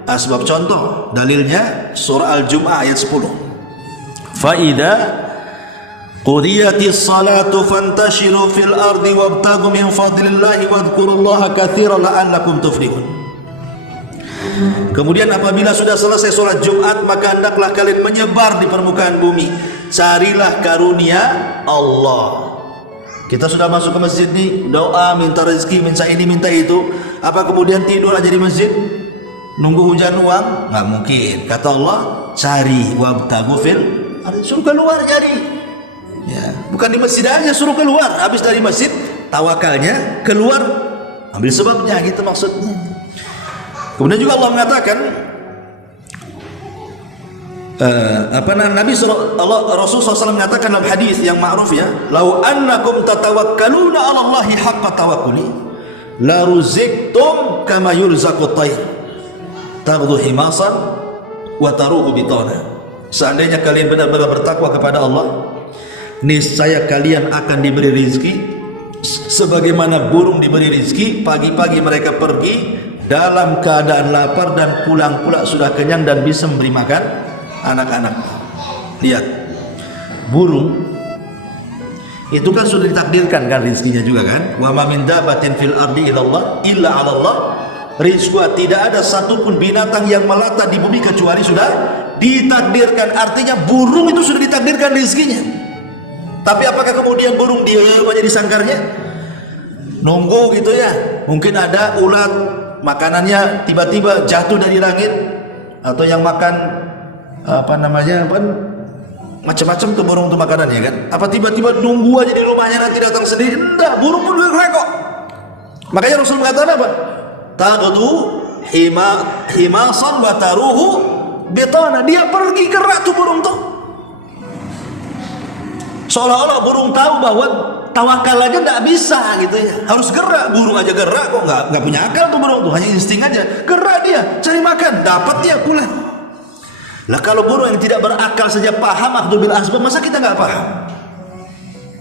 asbab. Contoh dalilnya surah Al-Jumu'ah ayat 10. Faida qudiyatis salatu fantashiru fil ardi wabtagu min fadlillahi wadhkurullaha katsiran la'allakum tuflihun. Kemudian apabila sudah selesai sholat Jumat, maka hendaklah kalian menyebar di permukaan bumi, carilah karunia Allah. Kita sudah masuk ke masjid nih, doa, minta rezeki, minta ini, minta itu. Apa kemudian tidur aja di masjid? Nunggu hujan uang? Nggak mungkin. Kata Allah, cari wabtagu fil, suruh keluar cari. Ya, bukan di masjid aja, suruh keluar. Habis dari masjid, tawakalnya keluar, ambil sebabnya, gitu maksudnya. Kemudian juga Allah mengatakan, Rasulullah SAW mengatakan dalam hadis yang ma'ruf ya, lau annakum tatawakkaluna 'ala Allahi haqqa tawakkuli la ruziktum kama yurzaqut tayr taghdu himasan wa taruhu bitana. Seandainya kalian benar-benar bertakwa kepada Allah, niscaya kalian akan diberi rizki sebagaimana burung diberi rizki. Pagi-pagi mereka pergi dalam keadaan lapar dan pulang pula sudah kenyang dan bisa memberi makan anak-anak. Lihat, burung itu kan sudah ditakdirkan kan rizkinya juga kan. Wa ma min dabatin fil ardi illa 'ala Allah rizquha. Tidak ada satupun binatang yang melata di bumi kecuali sudah ditakdirkan. Artinya burung itu sudah ditakdirkan rizkinya. Tapi apakah kemudian burung diam aja di sangkarnya? Nunggu gitu ya. Mungkin ada ulat, makanannya tiba-tiba jatuh dari langit, atau yang makan macam-macam tuh burung tuh makanannya kan. Apa tiba-tiba nunggu aja di rumahnya nanti datang sendiri? Enggak, burung pun bergerak. Makanya Rasul mengatakan apa? Taghdu himasan wa taruhu bitana. Dia pergi gerak tuh burung tuh. Seolah-olah burung tahu bahwa tawakal aja tidak bisa gitu ya, harus gerak. Burung aja gerak kok, nggak punya akal tuh burung tuh, hanya insting aja. Gerak dia, cari makan, dapat dia pulang. Lah kalau burung yang tidak berakal saja paham akhdhu bil asbab, masa kita nggak paham?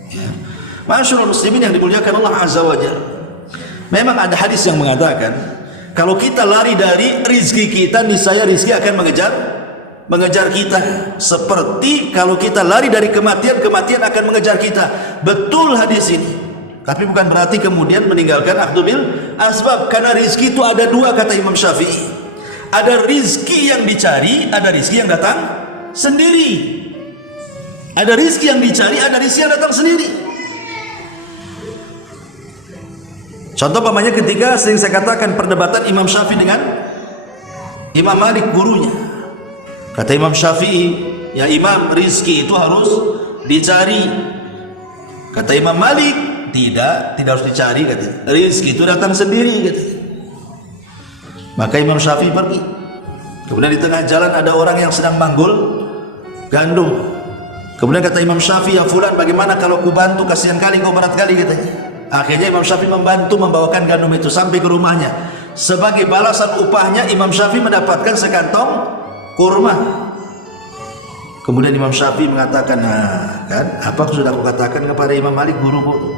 Ya. Masyaallah muslimin yang dimuliakan Allah Azza wa Jalla. Memang ada hadis yang mengatakan kalau kita lari dari rizki kita, niscaya rizki akan mengejar kita. Seperti kalau kita lari dari kematian, kematian akan mengejar kita. Betul hadis ini. Tapi bukan berarti kemudian meninggalkan akhdhu bil asbab. Karena rizki itu ada dua, kata Imam Syafi'i. Ada rizki yang dicari, ada rizki yang datang sendiri. Ada rizki yang dicari, ada rizki yang datang sendiri. Contoh pamannya ketika sering saya katakan perdebatan Imam Syafi'i dengan Imam Malik, gurunya. Kata Imam Syafi'i, ya Imam, rizki itu harus dicari. Kata Imam Malik, tidak harus dicari, katanya. Rizki itu datang sendiri, katanya. Maka Imam Syafi'i pergi. Kemudian di tengah jalan ada orang yang sedang manggul gandum. Kemudian kata Imam Syafi'i, ya fulan, bagaimana kalau ku bantu, kasihan kali kau, berat kali, katanya. Akhirnya Imam Syafi'i membantu membawakan gandum itu sampai ke rumahnya. Sebagai balasan upahnya, Imam Syafi'i mendapatkan sekantong kurma. Kemudian Imam Syafi'i mengatakan, nah kan, apa sudah aku katakan kepada Imam Malik, guruku,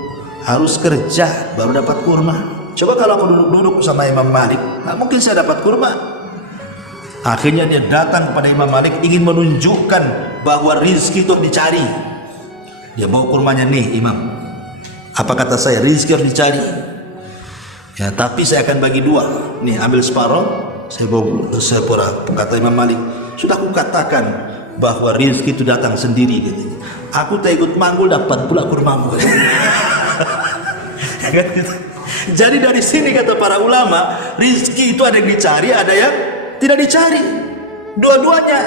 harus kerja baru dapat kurma. Coba kalau aku duduk-duduk sama Imam Malik, nggak mungkin saya dapat kurma. Akhirnya dia datang kepada Imam Malik, ingin menunjukkan bahwa rizki itu dicari. Dia bawa kurmanya, nih Imam, apa kata saya, rizki harus dicari. Ya, tapi saya akan bagi dua. Nih, ambil separuh, saya bawa separuh. Kata Imam Malik, sudah aku katakan bahwa rizki itu datang sendiri, katanya. Aku tak ikut manggul, dapat pula kurmamu. Jadi dari sini kata para ulama, rizki itu ada yang dicari, ada yang tidak dicari. Dua-duanya.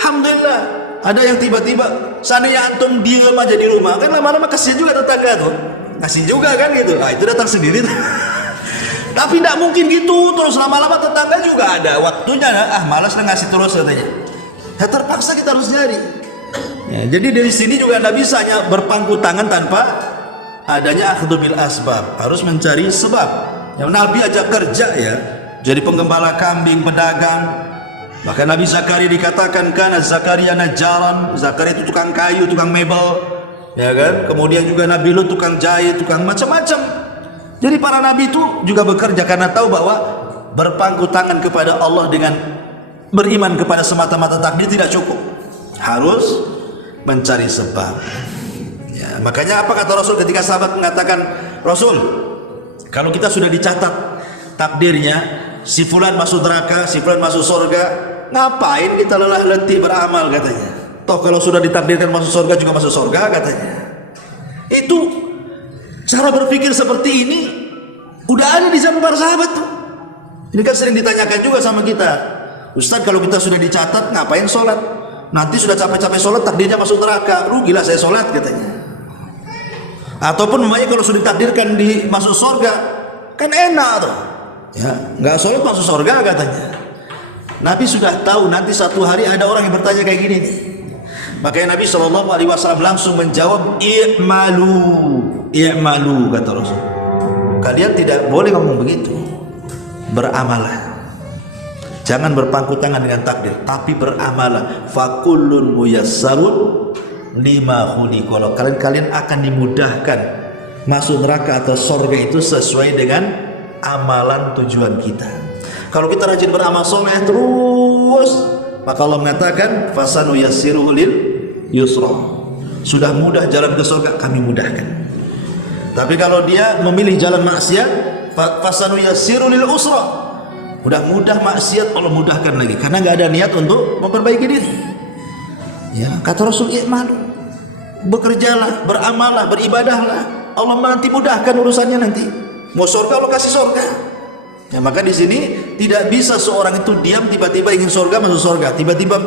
Alhamdulillah. Ada yang tiba-tiba, seandainya antum diam aja di rumah, kan lama-lama kasihan juga tetangga tuh. Kasih juga kan gitu. Nah, itu datang sendiri. Tapi tidak mungkin gitu terus, lama-lama tetangga juga ada waktunya, malas ngasih terus, katanya. Ya, terpaksa kita harus nyari. Ya, jadi dari sini juga tidak bisa hanya berpangku tangan tanpa adanya akhdhu bil asbab. Harus mencari sebab. Yang Nabi ajak kerja, ya, jadi penggembala kambing, pedagang. Maka Nabi Zakaria dikatakan, karena Zakaria najjaran. Zakaria itu tukang kayu, tukang mebel, ya kan. Kemudian juga Nabi Lut tukang jahit, tukang macam-macam. Jadi para nabi itu juga bekerja karena tahu bahwa berpangku tangan kepada Allah dengan beriman kepada semata-mata takdir tidak cukup. Harus mencari sebab. Ya, makanya apa kata Rasul ketika sahabat mengatakan, Rasul, kalau kita sudah dicatat takdirnya, si fulan masuk neraka, si fulan masuk surga, ngapain kita lelah letih beramal, katanya. Toh kalau sudah ditakdirkan masuk surga juga masuk surga, katanya. Itu cara berpikir seperti ini udah ada di zaman para sahabat tuh. Ini kan sering ditanyakan juga sama kita, Ustaz, kalau kita sudah dicatat ngapain sholat? Nanti sudah capek-capek sholat takdirnya masuk neraka, rugilah saya sholat, katanya. Ataupun namanya kalau sudah ditakdirkan di masuk surga, kan enak tuh. Ya, nggak sholat masuk surga, katanya. Nabi sudah tahu nanti satu hari ada orang yang bertanya kayak gini nih. Makanya Nabi SAW langsung menjawab, i'malu, kata Rasul. Kalian tidak boleh ngomong begitu. Beramalah. Jangan berpangku tangan dengan takdir, tapi beramalah. Fakullun muyassarun lima khuliqa. Kalian akan dimudahkan masuk neraka atau surga itu sesuai dengan amalan tujuan kita. Kalau kita rajin beramal soleh terus, maka Allah mengatakan fasanu yassiruhu lil yusra. Sudah mudah jalan ke surga, kami mudahkan. Tapi kalau dia memilih jalan maksiat, fasanu yassiruhu lil usra. Udah mudah maksiat, Allah mudahkan lagi karena nggak ada niat untuk memperbaiki diri. Ya, kata Rasul, i'malu, bekerjalah, beramallah, beribadahlah. Allah nanti mudahkan urusannya nanti. Mau surga Allah kasih surga. Ya, maka di sini tidak bisa seorang itu diam tiba-tiba ingin surga masuk surga, tiba-tiba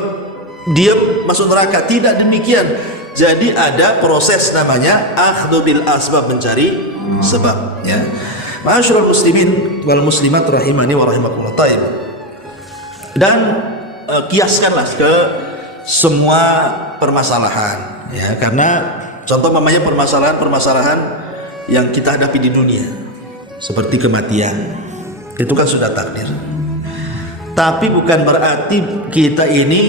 diam masuk neraka. Tidak demikian. Jadi ada proses namanya akhdhu bil asbab, mencari sebab. Ya. Ma'asyiral muslimin wal muslimat rahimani wa rahimakumullah. Taib. Dan kiaskanlah ke semua permasalahan, ya, karena contoh namanya permasalahan-permasalahan yang kita hadapi di dunia seperti kematian, itu kan sudah takdir. Tapi bukan berarti kita ini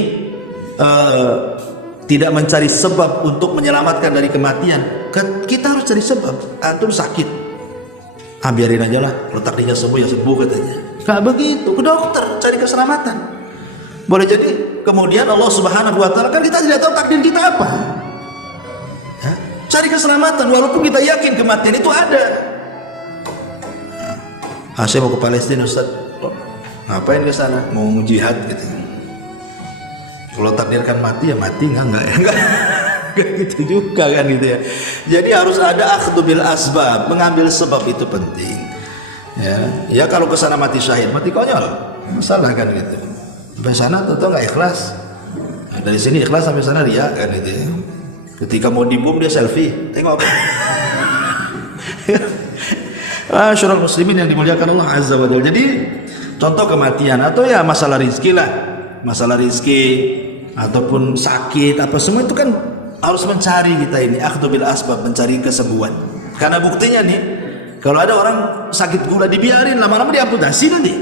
tidak mencari sebab untuk menyelamatkan dari kematian. Kita harus cari sebab. Antum sakit, biarin aja lah, kalau takdirnya sembuh ya sembuh, katanya. Nggak begitu, ke dokter cari keselamatan. Boleh jadi kemudian Allah Subhanahu wa Ta'ala, kan kita tidak tahu takdir kita apa, ya? Cari keselamatan walaupun kita yakin kematian itu ada. Saya mau ke Palestina Ustaz. Ngapain ke sana? Mau jihad gitu. Kalau takdirkan mati ya mati, enggak gitu juga kan gitu ya. Jadi harus ada akhdhu bil asbab, mengambil sebab itu penting. Ya kalau ke sana mati syahid, mati konyol, masalah kan gitu. Sampai sana tentu enggak ikhlas. Nah, dari sini ikhlas sampai sana riya kan gitu ya. Ketika mau dibom dia selfie, tengok. Syurul muslimin yang dimuliakan Allah Azza wa Jalla. Jadi contoh kematian atau ya masalah rizki lah, masalah rizki ataupun sakit apa semua itu kan harus mencari kita ini akhdhu bil asbab, mencari kesembuhan. Karena buktinya nih, kalau ada orang sakit gula dibiarin, lama-lama diamputasi nanti.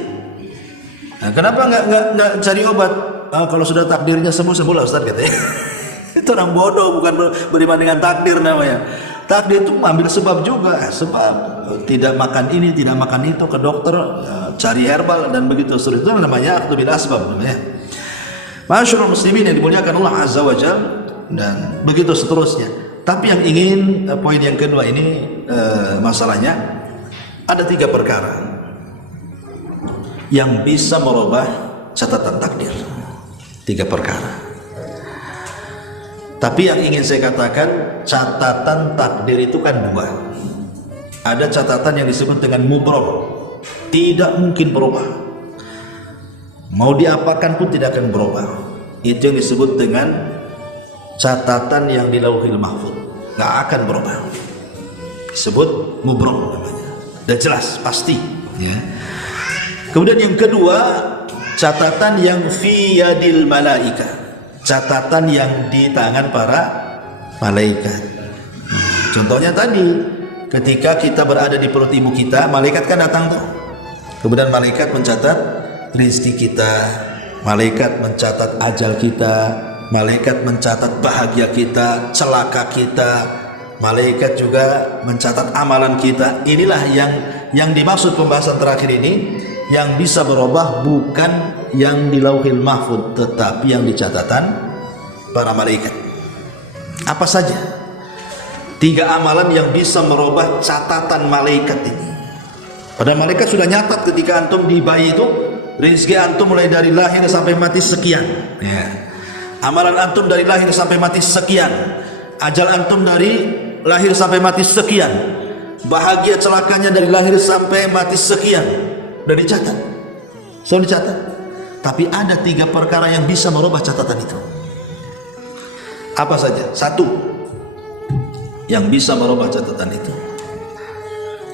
Nah, kenapa nggak cari obat? Kalau sudah takdirnya sembuh lah Ustaz katanya. Itu orang bodoh, bukan beriman dengan takdir namanya. Takdir itu ambil sebab juga, sebab tidak makan ini, tidak makan itu, ke dokter, cari herbal dan begitu seterusnya. Itu namanya akhdhu bil asbab namanya. Masyaallah muslimin yang dimuliakan Allah Azza wa Jalla, dan begitu seterusnya. Tapi yang ingin poin yang kedua ini masalahnya ada 3 perkara yang bisa merubah catatan takdir. 3 perkara. Tapi yang ingin saya katakan, catatan takdir itu kan 2. Ada catatan yang disebut dengan mubrom, tidak mungkin berubah. Mau diapakan pun tidak akan berubah. Itu yang disebut dengan catatan yang di Lauhil Mahfuz, nggak akan berubah. Disebut mubrom namanya. Dan jelas, pasti. Ya. Kemudian yang kedua, catatan yang fi yadil malaika. Catatan yang di tangan para malaikat. Contohnya tadi, ketika kita berada di perut ibu kita, malaikat kan datang tuh. Kemudian malaikat mencatat rezeki kita, malaikat mencatat ajal kita, malaikat mencatat bahagia kita, celaka kita, malaikat juga mencatat amalan kita. Inilah yang dimaksud pembahasan terakhir ini, yang bisa berubah bukan yang di Lauhil Mahfuz, tetapi yang di catatan para malaikat. Apa saja 3 amalan yang bisa merubah catatan malaikat ini? Pada malaikat sudah nyatat ketika antum di bayi itu, rezeki antum mulai dari lahir sampai mati sekian. Ya. Amalan antum dari lahir sampai mati sekian. Ajal antum dari lahir sampai mati sekian. Bahagia celakanya dari lahir sampai mati sekian. Sudah dicatat. Sudah dicatat. Tapi ada 3 perkara yang bisa merubah catatan itu. Apa saja? 1 yang bisa merubah catatan itu.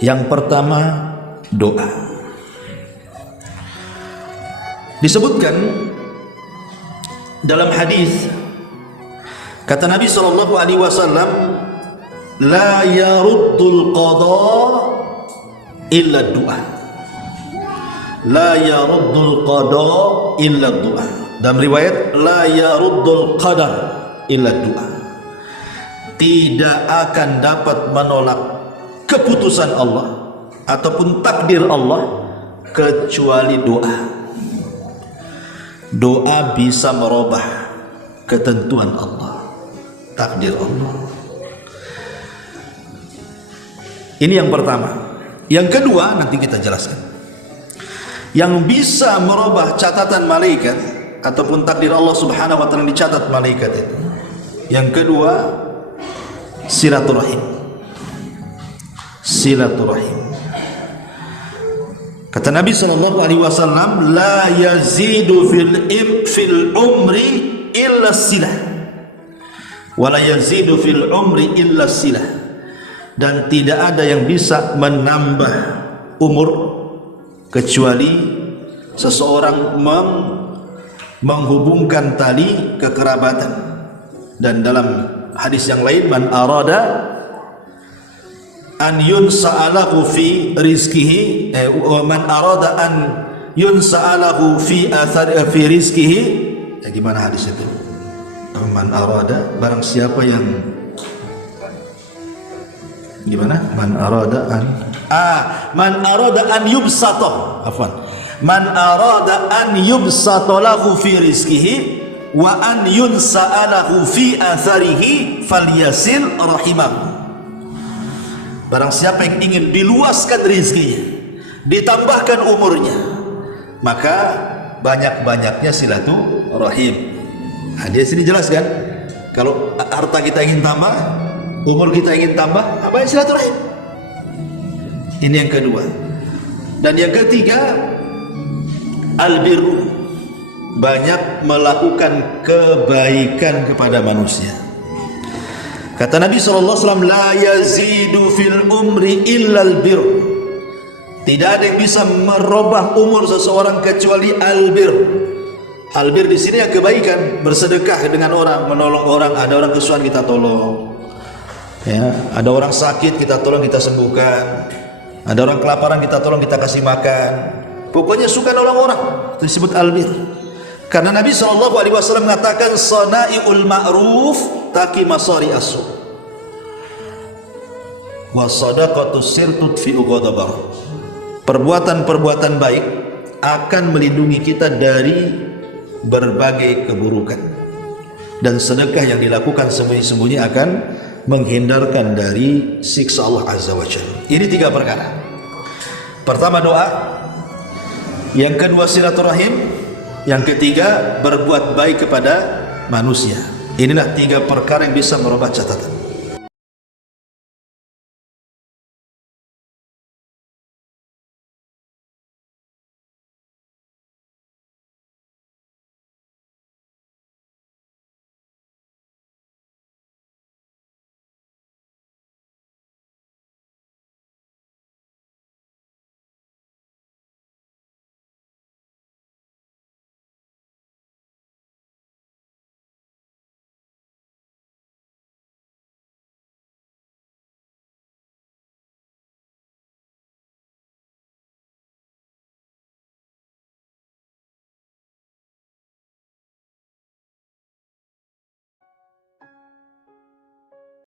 Yang pertama, doa. Disebutkan dalam hadis, kata Nabi SAW, la yaruddul qada illa du'a. La yaruddul qada illa du'a. Dalam riwayat, la yaruddul qadar illa du'a. Tidak akan dapat menolak keputusan Allah ataupun takdir Allah kecuali doa. Doa bisa merubah ketentuan Allah, takdir Allah. Ini yang pertama. Yang kedua nanti kita jelaskan. Yang bisa merubah catatan malaikat ataupun takdir Allah Subhanahu wa taala yang dicatat malaikat itu. Yang kedua, silaturahim. Silaturahim. Kata Nabi SAW, la yazidu fil umri illa silah, wa la yazidu fil umri illa silah. Dan tidak ada yang bisa menambah umur kecuali seseorang menghubungkan tali kekerabatan. Dan dalam hadis yang lain, man arada an yunsa'alahu fi rizkihi, man arada an yunsa'alahu fi rizkihi. Ya, gimana hadis itu? Man arada, barang siapa yang gimana? Man arada an yubsata, afwan. Man arada an yubsata lahu fi rizkihi wa an yunsa'alahu fi atharihi falyasil rahimahu. Barang siapa yang ingin diluaskan rezekinya ditambahkan umurnya, maka banyak-banyaknya silaturahim. Nah, dia sini jelaskan, kalau harta kita ingin tambah, umur kita ingin tambah, apa yang silaturahim. Ini yang kedua. Dan yang ketiga, albirru, banyak melakukan kebaikan kepada manusia. Kata Nabi SAW, la yazidu fil umri illal bir. Tidak ada yang bisa merubah umur seseorang kecuali albir. Albir di sini yang kebaikan, bersedekah dengan orang, menolong orang. Ada orang kesusahan kita tolong, ya. Ada orang sakit kita tolong, kita sembuhkan. Ada orang kelaparan kita tolong, kita kasih makan. Pokoknya suka nolong orang, itu disebut albir. Karena Nabi SAW mengatakan, sana'iul ma'ruf taqi masari asu, wa sadaqatus sir tudfi'u ghadabar. Perbuatan-perbuatan baik akan melindungi kita dari berbagai keburukan, dan sedekah yang dilakukan sembunyi-sembunyi akan menghindarkan dari siksa Allah Azza wa Jalla. Ini 3 perkara. Pertama doa, yang kedua silaturahim, yang ketiga berbuat baik kepada manusia. Inilah 3 perkara yang bisa merubah catatan.